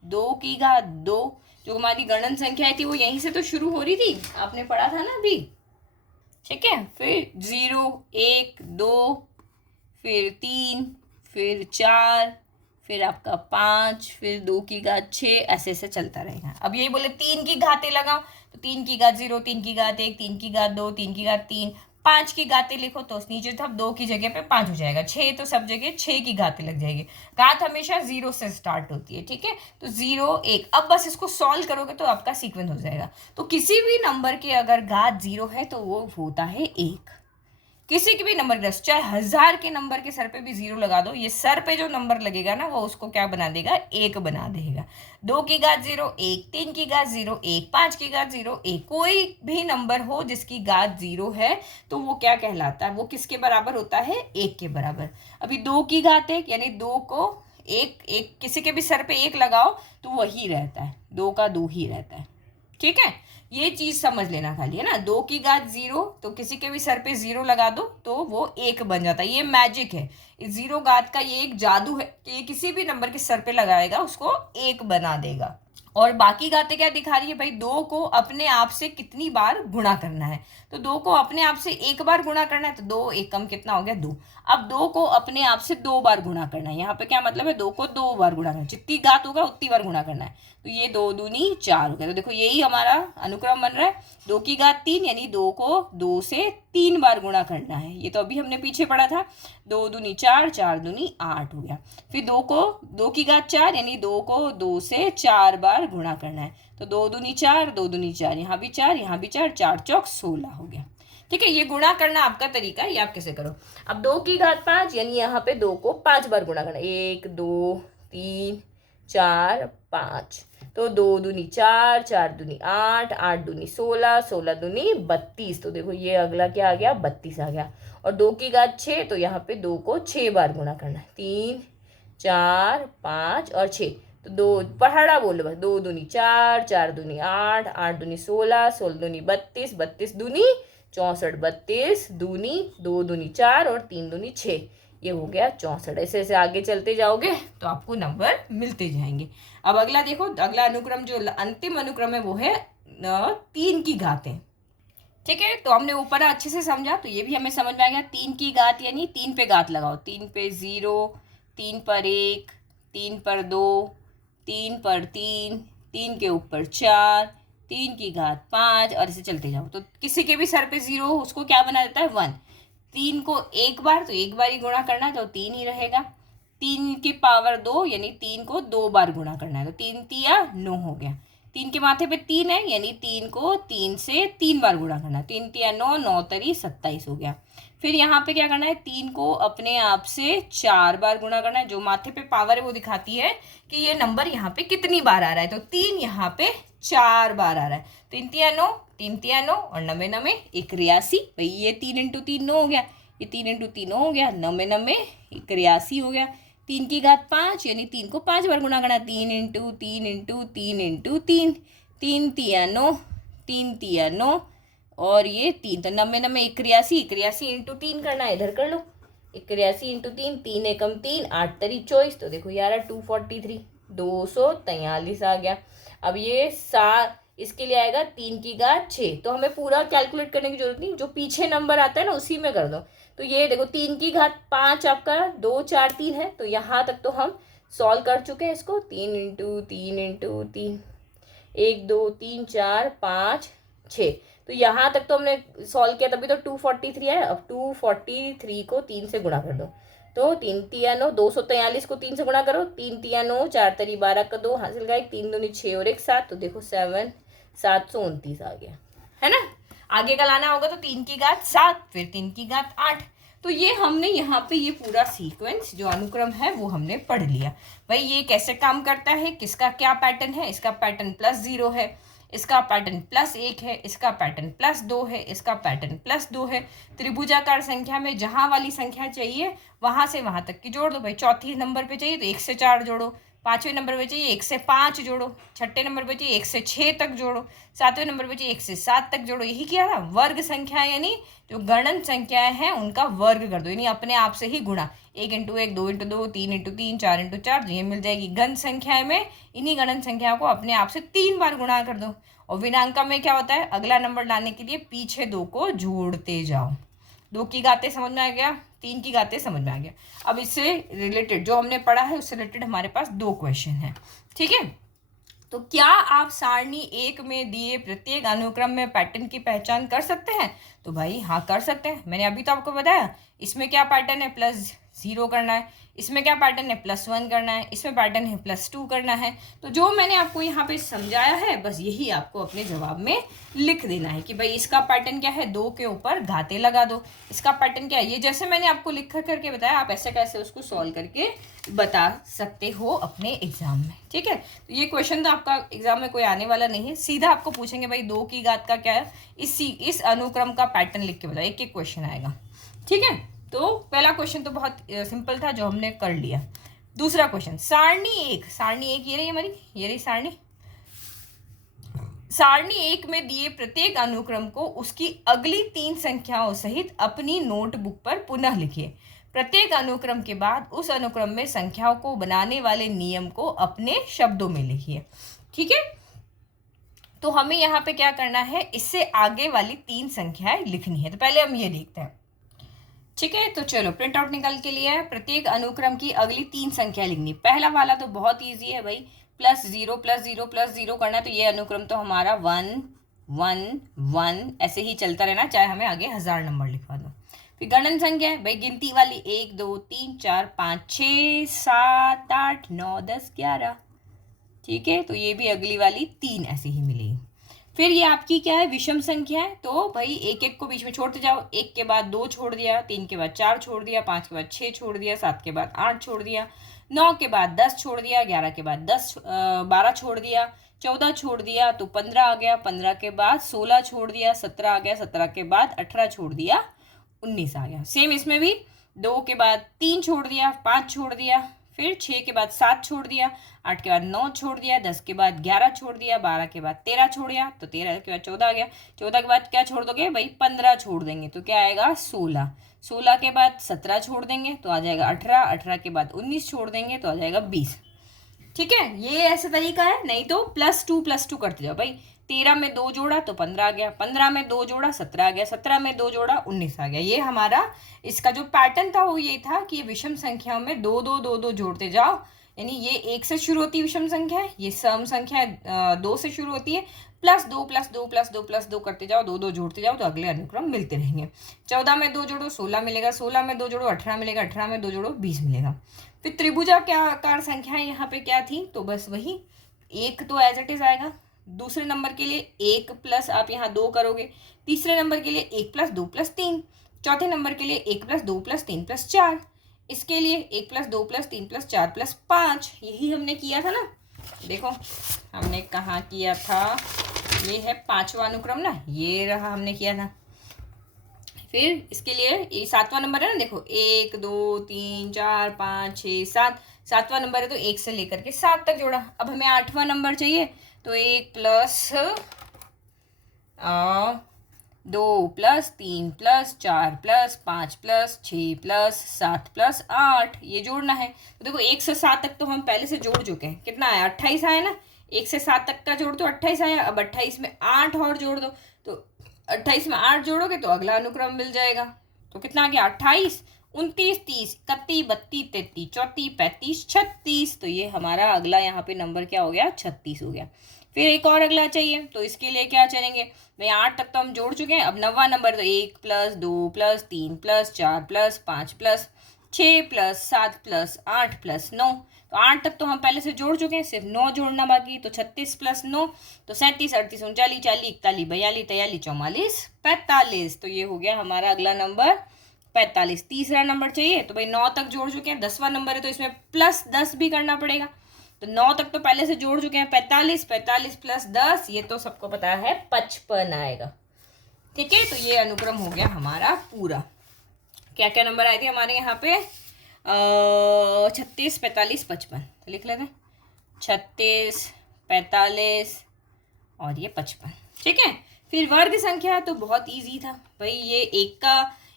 2 की घात 2, जो हमारी गणन संख्या थी वो यहीं से तो शुरू हो रही थी, आपने पढ़ा था ना अभी। ठीक है, फिर 0, 1, 2, फिर 3, फिर 4, फिर आपका 5, फिर 2 की घात 6, ऐसे ऐसे चलता रहेगा। अब यही बोले 3 की घातें लगाओ, तो 3 की घात 0, 3 की घात 1, 3 की घात 2, 3 की घात 3, 5 की घातें लिखो, तो नीचे तो अब 2 की जगह पे 5 हो जाएगा, 6 तो सब जगह 6 की घातें लग जाएगी। घात हमेशा 0 से स्टार्ट होती है। ठीक है, तो 0, 1। अब बस इसको सॉल्व करोगे तो आपका सीक्वेंस हो जाएगा। तो किसी भी नंबर की अगर घात 0 है तो वो होता है 1। किसी के भी नंबर के चाहे 1000 के नंबर के सर पे भी 0 लगा दो, ये सर पे जो नंबर लगेगा ना वो उसको क्या बना देगा, 1 बना देगा। 2 की घात 0, 1, 3 की घात 0, 1, 5 की घात 0, 1, कोई भी नंबर हो जिसकी घात 0 है तो वो क्या कहलाता है, वो किसके बराबर होता है, 1 के बराबर। अभी 2 की घात 1 यानी 2 को 1 किसी के भी सर पे 1 लगाओ तो वही रहता है, 2 का 2 ही रहता है। ठीक है, ये चीज समझ लेना खाली है ना। 2 की घात 0, तो किसी के भी सर पे 0 लगा दो तो वो 1 बन जाता है। ये मैजिक है, इस 0 घात का ये एक जादू है कि ये किसी भी नंबर के सर पे लगाएगा उसको 1 बना देगा। और बाकी घातें क्या दिखा रही है, भाई 2 को अपने आप से कितनी बार गुणा करना है, तो 2 को अपने आप से 1 बार गुणा करना है, तो 2 1 कम कितना हो गया, 2। अब 2 को अपने आप से 2 बार गुणा करना है, यहाँ पे क्या मतलब है, 2 को 2 बार गुणा करना है, जितनी घात होगा उतनी बार गुणा करना है, तो ये 2 दूनी 4 हो गया। तो देखो यही हमारा अनुक्रम बन रहा है, 2 की घात 3 यानी 2 को 2 से 3 बार गुणा करना है। ये तो अभी हमने पीछे पढ़ा था, 2 दूनी 4, 4 दूनी 8 हो गया। फिर 2 की घात 4 यानी 2 को 2 से 4 बार गुणा करना है, तो 2 दूनी 4, 2 दूनी 4, यहाँ भी 4, यहाँ भी 4, 4 चौक 16 हो गया। ठीक है, ये गुणा करना आपका तरीका है, ये आप कैसे करो। अब 2 की घात 5 यानी यहाँ पे 2 को 5 बार गुणा करना, 1, 2, 3, 4, 5, तो 2 दूनी 4, 4 दूनी 8, 8 दूनी 16, 16 दूनी 32, तो देखो ये अगला क्या आ गया, 32 आ गया। और 2 की घात 6, तो यहाँ पे 2 को 6 बार गुणा करना है, 3, 4, 5 और 6, तो 2 पहाड़ा बोलो बस, 2 दूनी 4, 4 दूनी 8, 8 दूनी 16, 16 दूनी 32, 32 दूनी 64, 32 दूनी 2 दूनी 4 और 3 दूनी 6, ये हो गया 64। ऐसे ऐसे आगे चलते जाओगे तो आपको नंबर मिलते जाएंगे। अब अगला देखो, अगला अनुक्रम जो अंतिम अनुक्रम है वो है 3 की घातें। ठीक है, तो हमने ऊपर अच्छे से समझा, तो ये भी हमें समझ में आ गया। 3 की घात यानी 3 पे घात लगाओ, 3 पे 0, 3 पर 1, 3 पर 2, 3 पर 3, 3 के ऊपर 4, 3 की घात 5, और ऐसे चलते जाओ। तो किसी के भी सर पे 0 हो उसको क्या बना देता है 1। 3 को एक बार, तो एक बार ही गुणा करना है तो 3 ही रहेगा। 3 की पावर 2 यानी 3 को 2 बार गुणा करना है, तो 3 तिया 9 हो गया। 3 के माथे पे 3 है यानी 3 को 3 से 3 बार गुणा करना है, 3 तिया 9, 9 तरी 27 हो गया। फिर यहाँ पे क्या करना है, 3 को अपने आप से 4 बार गुणा करना है। जो माथे पे पावर है वो दिखाती है कि ये नंबर यहाँ पे कितनी बार आ रहा है, तो 3 यहाँ पे 4 बार आ रहा है। 3 तिया 9, 3 तिया 9 और 9 9 81। भाई ये 3 इंटू 3 9 हो गया, ये 3 इंटू 3 हो गया, 9 9 81 हो गया। 3 की घात 5 यानी 3 को 5 बार गुणा करना, 3 इंटू 3 इंटू 3 इंटू 3, 3 तिया 9, 3 तिया 9 और ये 3, तो 9 9 81, 81 इंटू 3 करना है, इधर कर लो। 81 इंटू 3, 3 एकम 3, 8 तरी 24, तो देखो यार 243, 243 आ गया। अब ये इसके लिए आएगा 3 की घात 6, तो हमें पूरा कैलकुलेट करने की जरूरत नहीं, जो पीछे नंबर आता है ना उसी में कर दो। तो ये देखो 3 की घात 5 आपका 2 4 3 है, तो यहाँ तक तो हम सॉल्व कर चुके हैं इसको। 3 इंटू 3 इंटू 3, 1 2 3 4 5 6, तो यहाँ तक तो हमने सॉल्व किया, तभी तो 243 है। अब 243 को 3 से गुणा कर दो, तो 3 तिया 9, 243 को 3 से गुणा करो, 3 तिया 9, 4 तरी 12 का 2 हासिल का 1, 3 दूनी 6 और 1 7, तो देखो 729 आ गया, है ना। आगे का लाना होगा तो 3 की घात 7, फिर 3 की घात 8। तो ये हमने यहाँ पे ये पूरा सीक्वेंस जो अनुक्रम है वो हमने पढ़ लिया। भाई ये कैसे काम करता है, किसका क्या पैटर्न है, इसका पैटर्न +0 है, इसका पैटर्न +1 है, इसका पैटर्न +2 है, इसका पैटर्न +2 है। त्रिभुजाकार संख्या में जहां वाली संख्या चाहिए वहां से वहां तक की जोड़ दो। भाई चौथी नंबर पे चाहिए तो 1 से 4 जोड़ो, 5वें नंबर पे चाहिए 1 से 5 जोड़ो, 6ठे नंबर पे चाहिए 1 से 6 तक जोड़ो, 7वें नंबर पे चाहिए 1 से 7 तक जोड़ो। यही किया ना। वर्ग संख्या यानी जो गणन संख्याएं हैं उनका वर्ग कर दो, यानी अपने आप से ही गुणा। 1 इंटू 1, 2 इंटू 2, 3 इंटू 3, 4 इंटू 4, तो ये मिल जाएगी गण संख्याएं में। इन्हीं गणन संख्या को अपने आप से 3 बार गुणा कर दो। और विनांका में क्या होता है, अगला नंबर लाने के लिए पीछे 2 को जोड़ते जाओ। 2 की घातें समझ में आ गया, 3 की घातें समझ में आ गया। अब इससे रिलेटेड जो हमने पढ़ा है उससे रिलेटेड हमारे पास 2 क्वेश्चन है, ठीक है। तो क्या आप सारणी 1 में दिए प्रत्येक अनुक्रम में पैटर्न की पहचान कर सकते हैं? तो भाई हाँ कर सकते हैं। मैंने अभी तो आपको बताया इसमें क्या पैटर्न है, +0 करना है, इसमें क्या पैटर्न है, +1 करना है, इसमें पैटर्न है +2 करना है। तो जो मैंने आपको यहाँ पे समझाया है बस यही आपको अपने जवाब में लिख देना है कि भाई इसका पैटर्न क्या है, 2 के ऊपर घातें लगा दो। इसका पैटर्न क्या है, ये जैसे मैंने आपको लिख करके बताया आप ऐसे कैसे उसको सॉल्व करके बता सकते हो अपने एग्जाम में, ठीक है। तो ये क्वेश्चन तो आपका एग्जाम में कोई आने वाला नहीं है, सीधा आपको पूछेंगे भाई 2 की घात का क्या है, इस अनुक्रम का पैटर्न लिख के बताओ, एक एक क्वेश्चन आएगा, ठीक है। तो पहला क्वेश्चन तो बहुत सिंपल था जो हमने कर लिया। दूसरा क्वेश्चन, सारणी 1 ये रही हमारी, ये रही सारणी 1 में दिए प्रत्येक अनुक्रम को उसकी अगली 3 संख्याओं सहित अपनी नोटबुक पर पुनः लिखिए। प्रत्येक अनुक्रम के बाद उस अनुक्रम में संख्याओं को बनाने वाले नियम को अपने शब्दों में लिखिए, ठीक है। तो हमें यहाँ पे क्या करना है, इससे आगे वाली 3 संख्याएं लिखनी है। तो पहले हम ये देखते हैं, ठीक है। तो चलो प्रिंट आउट निकाल के लिए है, प्रत्येक अनुक्रम की अगली 3 संख्या लिखनी। पहला वाला तो बहुत इजी है भाई, +0 +0 +0 करना है। तो ये अनुक्रम तो हमारा 1 1 1 ऐसे ही चलता रहना, चाहे हमें आगे 1000 नंबर लिखवा दो। फिर गणन संख्या है भाई, गिनती वाली 1 2 3 4 5 6 7 8 9 10 11, ठीक है। तो ये भी अगली वाली 3 ऐसे ही मिलेगी। फिर ये आपकी क्या है, विषम संख्या है। तो भाई एक एक को बीच में छोड़ते जाओ, 1 के बाद 2 छोड़ दिया, 3 के बाद 4 छोड़ दिया, 5 के बाद 6 छोड़ दिया, 7 के बाद 8 छोड़ दिया, 9 के बाद 10 छोड़ दिया, 11 के बाद 12 छोड़ दिया, 14 छोड़ दिया तो 15 आ गया, 15 के बाद 16 छोड़ दिया, 17 आ गया, 17 के बाद 18 छोड़ दिया, 19 आ गया। सेम इसमें भी 2 के बाद 3 छोड़ दिया, 5 छोड़ दिया, फिर 6 के बाद 7 छोड़ दिया, 8 के बाद 9 छोड़ दिया, 10 के बाद 11 छोड़ दिया, 12 के बाद 13 छोड़ दिया, तो 13 के बाद 14 आ गया। 14 के बाद क्या छोड़ दोगे भाई, 15 छोड़ देंगे तो क्या आएगा 16, 16 के बाद 17 छोड़ देंगे तो आ जाएगा 18, 18 के बाद 19 छोड़ देंगे तो आ जाएगा 20, ठीक है। ये ऐसा तरीका है, नहीं तो +2 +2 करते जाओ भाई। 13 में 2 जोड़ा तो 15 आ गया, 15 में 2 जोड़ा 17 आ गया, 17 में 2 जोड़ा 19 आ गया। ये हमारा इसका जो पैटर्न था वो ये था कि ये विषम संख्याओं में 2 2 2 2 जोड़ते जाओ, यानी ये 1 से शुरू होती है विषम संख्या है, ये सम संख्या है 2 से शुरू होती है, प्लस 2 प्लस 2 प्लस 2 प्लस 2 करते जाओ, 2 2 जोड़ते जाओ तो अगले अनुक्रम मिलते रहेंगे। 14 में 2 जोड़ो 16 मिलेगा, 16 में 2 जोड़ो 18 मिलेगा, 18 में 2 जोड़ो 20 मिलेगा। फिर त्रिभुजाकार संख्याएं यहाँ पे क्या थी, तो बस वही एक तो एज इट इज आएगा। दूसरे नंबर के लिए 1 प्लस आप यहाँ 2 करोगे, तीसरे नंबर के लिए 1 प्लस 2 प्लस 3, चौथे नंबर के लिए 1 प्लस 2 प्लस 3 प्लस 4, इसके लिए 1 प्लस 2 प्लस 3 प्लस 4 प्लस 5। यही हमने किया था ना, देखो हमने कहाँ किया था, ये है 5वां अनुक्रम ना, ये रहा हमने किया था। फिर इसके लिए ये 7वां नंबर है ना, देखो 1 2 3 4 5 6 7, 7वां नंबर है तो 1 से लेकर के 7 तक जोड़ा। अब हमें 8वां नंबर चाहिए तो 1 plus 2 plus 3 plus 4 plus 5 plus 6 plus 7 plus 8 ये जोड़ना है। तो देखो 1 से 7 तक तो हम पहले से जोड़ चुके हैं, कितना आया 28 आया ना, 1 से 7 तक का जोड़ तो 28 आया। अब 28 में 8 और जोड़ दो, तो 28 में 8 जोड़ोगे तो अगला अनुक्रम मिल जाएगा। तो कितना आ गया 28 29 30 31 32 33 34 35 36, तो ये हमारा अगला यहाँ पे नंबर क्या हो गया 36 हो गया। फिर एक और अगला चाहिए, तो इसके लिए क्या चलेंगे भाई, 8 तक तो हम जोड़ चुके हैं। अब 9वां नंबर तो 1 plus 2 plus 3 plus 4 plus 5 plus 6 plus 7 plus 8 plus 9, तो 8 तक तो हम पहले से जोड़ चुके हैं, सिर्फ 9 जोड़ना बाकी। तो 36 प्लस 9 तो 37 38 39 40 41 42 43 44 45, तो ये हो गया हमारा अगला नंबर 45। तीसरा नंबर चाहिए, तो भाई 9 तक जोड़ चुके हैं, 10वां नंबर है तो इसमें प्लस 10 भी करना पड़ेगा। तो 9 तक तो पहले से जोड़ चुके हैं, 45 45 प्लस 10 ये तो सबको पता है 55 आएगा। ठीक है, तो ये अनुक्रम हो गया हमारा पूरा। क्या क्या नंबर आए थे हमारे यहाँ पे 36 45 55, लिख लेते हैं 36 45 और ये 55। ठीक है, फिर वर्ग संख्या तो बहुत इजी था भाई, ये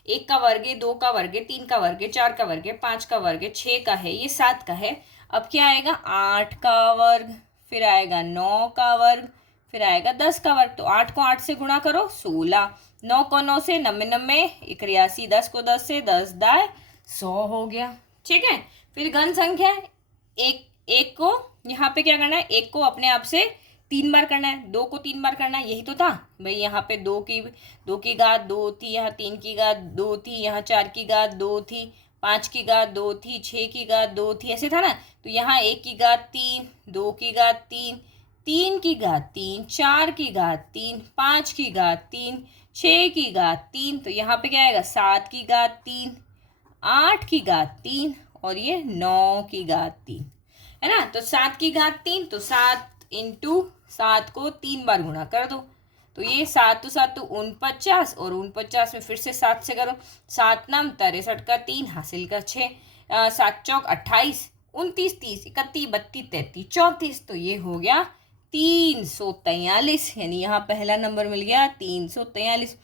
एक का वर्ग है, 2 का वर्ग है, 3 का वर्ग है, 4 का वर्ग है, 5 का वर्ग है, 6 का है, ये 7 का है। अब क्या आएगा 8 का वर्ग, फिर आएगा 9 का वर्ग, फिर आएगा 10 का वर्ग। तो 8 को 8 से गुणा करो 16, 9 को 9 से 99 81, 10 को 10 से 10 दाए 100 हो गया। ठीक है, फिर घन संख्या एक को यहाँ पे क्या करना है, एक को अपने आप से 3 बार करना है, 2 को 3 बार करना है, यही तो था भाई। यहाँ पे 2 की घात 2 थी, यहाँ 3 की घात 2 थी, यहाँ 4 की घात 2 थी, 5 की घात 2 थी, 6 की घात 2 थी, ऐसे था ना। तो यहाँ 1 की घात 3, 2 की घात 3, 3 की घात 3, 4 की घात 3, 5 की घात 3, 6 की घात 3, तो यहाँ पे क्या आएगा 7 की घात 3, 8 की घात 3 और ये 9 की घात 3 है ना। तो 7 की घात 3, तो 7 इंटू 7 को 3 बार गुणा कर दो, तो ये 7 तो 7 तो 49 और 49 में फिर से 7 से करो, 7 नाम 63 का 3 हासिल का 6, 7 चौक 28, 29 30 31 32 33 34, तो ये हो गया 343, यानी यहाँ पहला नंबर मिल गया 343।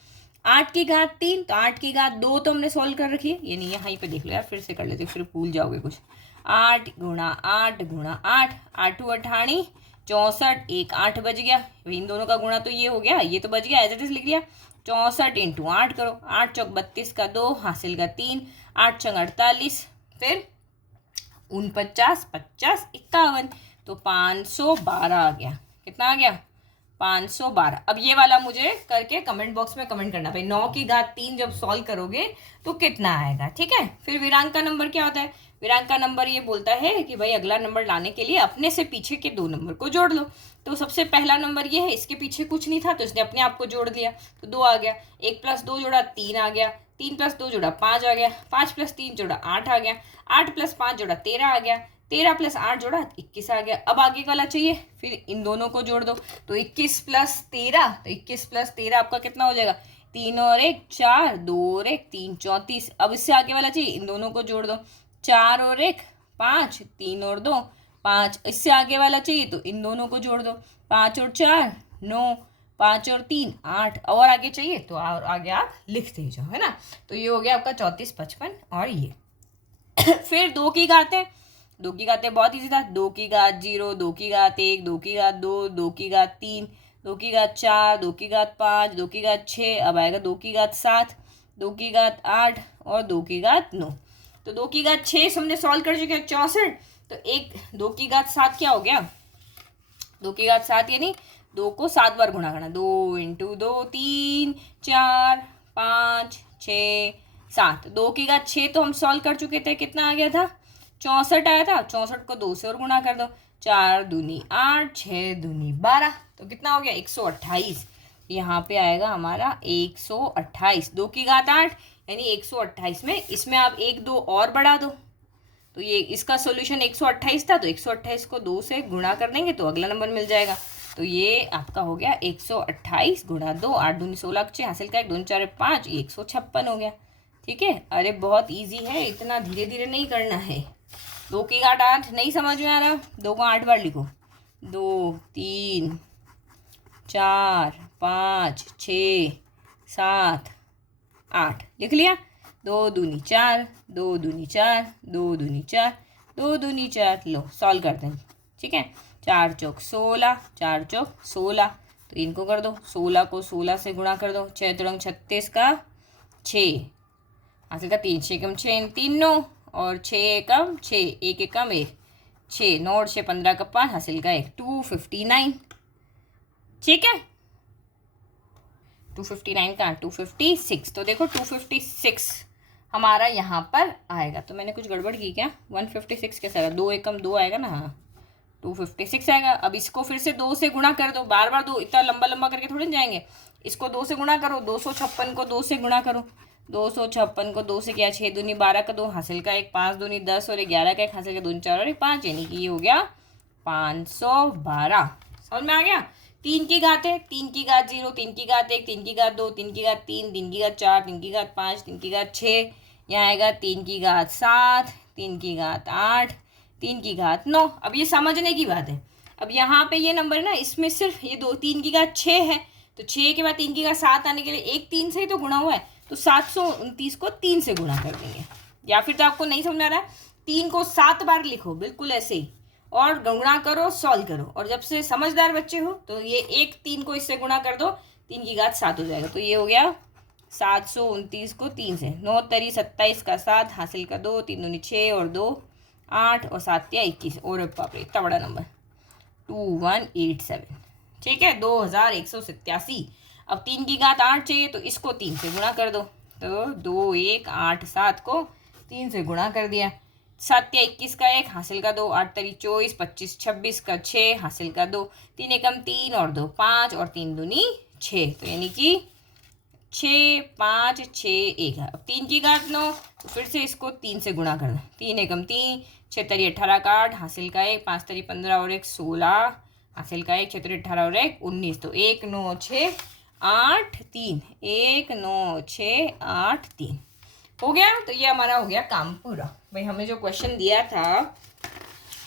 8 की घात 3, तो 8 की घात 2 तो हमने सॉल्व कर रखी है, यानी यहाँ पे देख लो यार, फिर से कर लेते फिर भूल जाओगे कुछ। 8 गुणा 8 गुणा 8, 8 अठाणी 64, 1 8 बच गया, इन दोनों का गुणा तो ये हो गया, ये तो बच गया एज इट इज लिख दिया। 64 इंटू 8 करो, 8 चौक 32 का 2 हासिल का 3, 8 चौक 48, फिर 49 50 51, तो 512 आ गया। कितना आ गया 512। अब ये वाला मुझे करके कमेंट बॉक्स में कमेंट करना भाई, 9 की घात 3 जब सॉल्व करोगे तो कितना आएगा। ठीक है, फिर विरांक का नंबर क्या होता है, विरांक का नंबर ये बोलता है कि भाई अगला नंबर लाने के लिए अपने से पीछे के 2 नंबर को जोड़ लो। तो सबसे पहला नंबर ये है, इसके पीछे कुछ नहीं था तो इसने अपने आप को जोड़ दिया, तो 2 आ गया, 1 प्लस 2 जोड़ा 3 आ गया, 3 प्लस 2 जोड़ा 5 आ गया, 5 प्लस 3 जोड़ा 8 आ गया, 8 प्लस 5 जोड़ा 13 आ गया, 13 प्लस 8 जोड़ा 21 आ गया। अब आगे वाला चाहिए, फिर इन दोनों को जोड़ दो, तो 21 प्लस 13, तो 21 प्लस 13 आपका कितना हो जाएगा 3 और 1 4, 2 और 1 3 34। अब इससे आगे वाला चाहिए, इन दोनों को जोड़ दो, 4 और 1 5, 3 और 2 5। इससे आगे वाला चाहिए तो इन दोनों को जोड़ दो, 5 और 4 9, 5 और 3 8, और आगे चाहिए तो और आगे आप लिखते ही जाओ, है ना। तो ये हो गया आपका 34 55 और ये फिर 2 की घातें, 2 की घातें बहुत ईजी था, 2 की घात 0, 2 की घात 1, 2 की घात 2, 2 की घात 3, 2 की घात 4, 2 की घात 5, 2 की घात 6, अब आएगा 2 की घात 7, 2 की घात 8 और 2 की घात 9। तो 2 की घात 6 हमने सॉल्व कर चुके हैं 64। तो 2 की घात 7 क्या हो गया, 2 की घात 7 यानी 2 को 7 बार गुणा करना, 2 इंटू 2 3 4 5 6 7। 2 की घात 6 तो हम सॉल्व कर चुके थे, कितना आ गया था 64 आया था। 64 को 2 से और गुणा कर दो, 4 दूनी 8, 6 दूनी 12, तो कितना हो गया 128। यहाँ पे आएगा हमारा 128। 2 की घात 8 यानी 128 में इसमें आप 1 2 और बढ़ा दो, तो ये इसका सॉल्यूशन 128 था, तो 128 को 2 से गुणा कर देंगे तो अगला नंबर मिल जाएगा। तो ये आपका हो गया 128 गुणा 2, 8 दूनी 16, 6 हासिल का 1, 2 4 5, 156 हो गया। ठीक है, अरे बहुत इजी है, इतना धीरे धीरे नहीं करना है। 2 की घात 8 नहीं समझ में आ रहा, 2 को 8 बार लिखो, 2 3 4 5 6 7 8 लिख लिया। 2 दूनी 4, 2 दूनी 4, 2 दूनी 4, 2 दूनी 4, लो सॉल्व करते हैं। ठीक है, 4 चौक 16, 4 चौक 16, तो इनको कर दो, 16 को 16 से गुणा कर दो, 6 त्रिक 36 का 6 हासिल का 3, 6 कम 6 3 9 और 6 कम 6 1 1 कम 1 6 9 और 6 15 का 5 हासिल का 1, 259। ठीक है, 259 का 256, तो देखो 256 हमारा यहाँ पर आएगा। तो मैंने कुछ गड़बड़ की क्या, 156 कैसे आएगा, 2 1 कम 2 आएगा ना, हाँ 256 आएगा। अब इसको फिर से 2 से गुणा कर दो, बार बार 2 इतना लंबा लंबा करके थोड़ी ना जाएंगे, इसको 2 से गुणा करो, 256 को 2 से गुणा करो, 256 को 2 से किया, 6 दूनी 12 का 2 हासिल का 1, 5 दूनी 10 और 11 का 1 हासिल का 2 4 और 1 5, यानी कि ये हो गया 512। समझ में आ गया। 3 की घात है, 3 की घात 0, 3 की घात 1, 3 की घात 2, 3 की घात 3, 3 की घात 4, 3 की घात 5, 3 की घात 6, यहाँ आएगा 3 की घात 7, 3 की घात 8, 3 की घात 9। अब ये समझने की बात है, अब यहाँ पे ये नंबर ना, इसमें सिर्फ ये 3 की घात 6 है, तो 6 के बाद 3 की घात 7 आने के लिए एक 3 से ही तो गुणा हुआ है, तो 729 को 3 से गुणा कर देंगे। या फिर तो आपको नहीं समझ आ रहा है, 3 को 7 बार लिखो बिल्कुल ऐसे ही, और गुणा करो, सॉल्व करो, और जब से समझदार बच्चे हो तो ये एक 3 को इससे गुणा कर दो, 3 की घात 7 हो जाएगा। तो ये हो गया 729 को 3 से, 9 तरी 27 का 7 हासिल का 2, 3 दूनी 6 और 2 8 और 7 या 21, और बाप रे इतना बड़ा नंबर 2187। ठीक है, 2187। अब 3 की घात 8 चाहिए, तो इसको 3 से गुणा कर दो, तो 2 1 8 7 को 3 से गुणा कर दिया, 7 या 21 का 1 हासिल का 2, 8 तरी 24, 25 26 का 6 हासिल का 2, 3 एकम 3 और 2 5 और 3 दूनी 6, तो यानी कि 6 5 6 1 है। अब 3 की घात 9, तो फिर से इसको 3 से गुणा कर दो, 3 एकम 3, 6 तरी 18 का 8 हासिल का 1, 5 तरी 15 और 1 16 हासिल का 1, 6 तरी 18 और 1 19, तो 1 9 6 8 3, 1 9 6 8 3 हो गया। तो ये हमारा हो गया काम पूरा। भाई हमें जो क्वेश्चन दिया था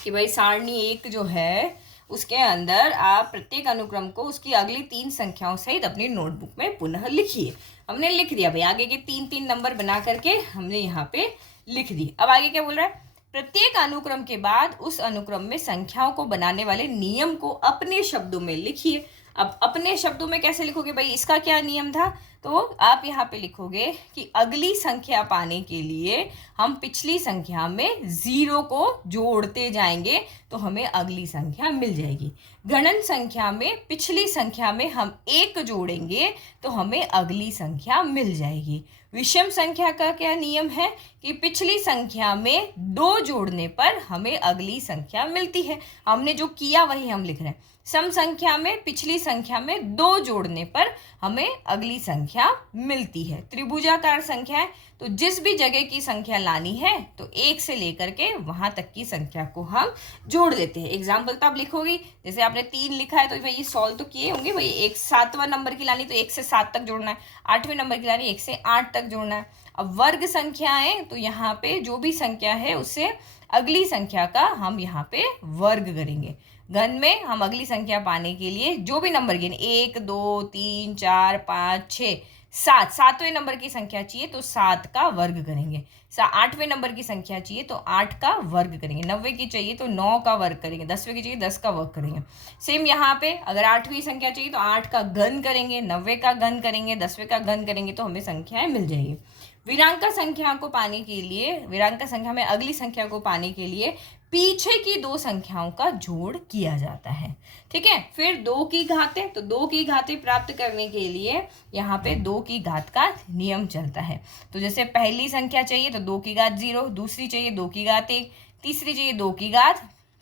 कि भाई सारणी 1 जो है उसके अंदर आप प्रत्येक अनुक्रम को उसकी अगली 3 संख्याओं सहित अपनी नोटबुक में पुनः लिखिए। हमने लिख दिया भाई, आगे के 3 नंबर बना करके हमने यहाँ पे लिख दी। अब आगे क्या बोल रहा है, प्रत्येक अनुक्रम के बाद उस अनुक्रम में संख्याओं को बनाने वाले नियम को अपने शब्दों में लिखिए। अब अपने शब्दों में कैसे लिखोगे भाई, इसका क्या नियम था, तो आप यहाँ पे लिखोगे कि अगली संख्या पाने के लिए हम पिछली संख्या में 0 को जोड़ते जाएंगे तो हमें अगली संख्या मिल जाएगी। गणन संख्या में पिछली संख्या में हम 1 जोड़ेंगे तो हमें अगली संख्या मिल जाएगी। विषम संख्या का क्या नियम है कि पिछली संख्या में 2 जोड़ने पर हमें अगली संख्या मिलती है। हमने जो किया वही हम लिख रहे हैं। सम संख्या में पिछली संख्या में 2 जोड़ने पर हमें अगली संख्या मिलती है। त्रिभुजाकार संख्या है तो जिस भी जगह की संख्या लानी है तो 1 से लेकर के वहां तक की संख्या को हम जोड़ देते हैं। एग्जाम्पल तो आप लिखोगी, जैसे आपने 3 लिखा है तो भाई ये सॉल्व तो किए होंगे भाई, 7वां नंबर की लानी तो 1 से 7 तक जोड़ना है, 8वें नंबर की लानी 1 से 8 तक जोड़ना है। अब वर्ग संख्याएं तो यहाँ पे जो भी संख्या है उससे अगली संख्या का हम यहाँ पे वर्ग करेंगे। घन में हम अगली संख्या पाने के लिए जो भी नंबर गिने 1 2 3 4 5 6 7, 7वें नंबर की संख्या चाहिए तो 7 का वर्ग करेंगे। 8वें नंबर की संख्या चाहिए तो 8 का वर्ग करेंगे। 90 की चाहिए तो 9 का वर्ग करेंगे। 10वें की चाहिए 10 का वर्ग करेंगे। सेम यहाँ पे अगर 8वीं संख्या चाहिए तो 8 का घन करेंगे, 90 का घन करेंगे, 10वें का घन करेंगे तो हमें संख्याएं मिल जाएगी। विरांका संख्या को पाने के लिए, विरांका संख्या में अगली संख्या को पाने के लिए पीछे की दो संख्याओं का जोड़ किया जाता है। ठीक है, फिर 2 की घातें, तो 2 की घातें प्राप्त करने के लिए यहाँ पे 2 की घात का नियम चलता है। तो जैसे पहली संख्या चाहिए तो 2 की घात 0, दूसरी चाहिए 2 की घात 1, तीसरी चाहिए 2 की घात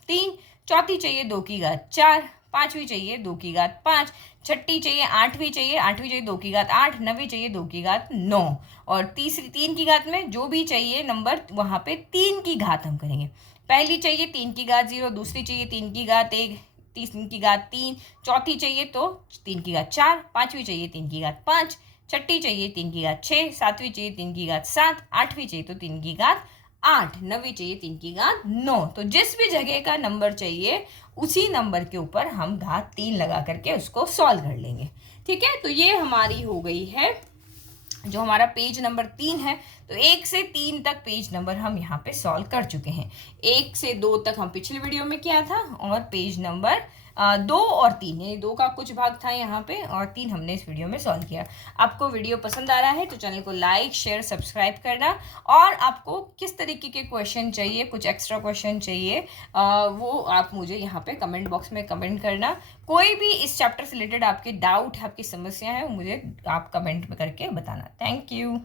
3, चौथी चाहिए 2 की घात 4, पांचवी चाहिए 2 की घात 5, छठी चाहिए 8वीं चाहिए 2 की घात 8, 9वीं चाहिए 2 की घात 9, और तीसरी 3 की घात में जो भी चाहिए नंबर वहां पे 3 की घात हम करेंगे। पहली चाहिए 3 की घात 0, दूसरी चाहिए 3 की घात 1, 3 की घात 3, चौथी चाहिए तो 3 की घात 4, पांचवी चाहिए 3 की घात 5, छठी चाहिए 3 की घात 6, सातवीं चाहिए 3 की घात 7, आठवीं चाहिए तो 3 की घात 8, 9वीं चाहिए 3 की घात 9। तो जिस भी जगह का नंबर चाहिए उसी नंबर के ऊपर हम घात 3 लगा करके उसको सॉल्व कर लेंगे। ठीक है, तो ये हमारी हो गई है जो हमारा पेज नंबर 3 है। तो 1 से 3 तक पेज नंबर हम यहाँ पे सॉल्व कर चुके हैं। 1 से 2 तक हम पिछले वीडियो में किया था, और पेज नंबर 2 और 3, यानी 2 का कुछ भाग था यहाँ पे और 3 हमने इस वीडियो में सॉल्व किया। आपको वीडियो पसंद आ रहा है तो चैनल को लाइक शेयर सब्सक्राइब करना, और आपको किस तरीके के क्वेश्चन चाहिए, कुछ एक्स्ट्रा क्वेश्चन चाहिए, वो आप मुझे यहाँ पे कमेंट बॉक्स में कमेंट करना। कोई भी इस चैप्टर से रिलेटेड आपके डाउट, आपकी समस्या है, वो मुझे आप कमेंट में करके बताना। Thank you.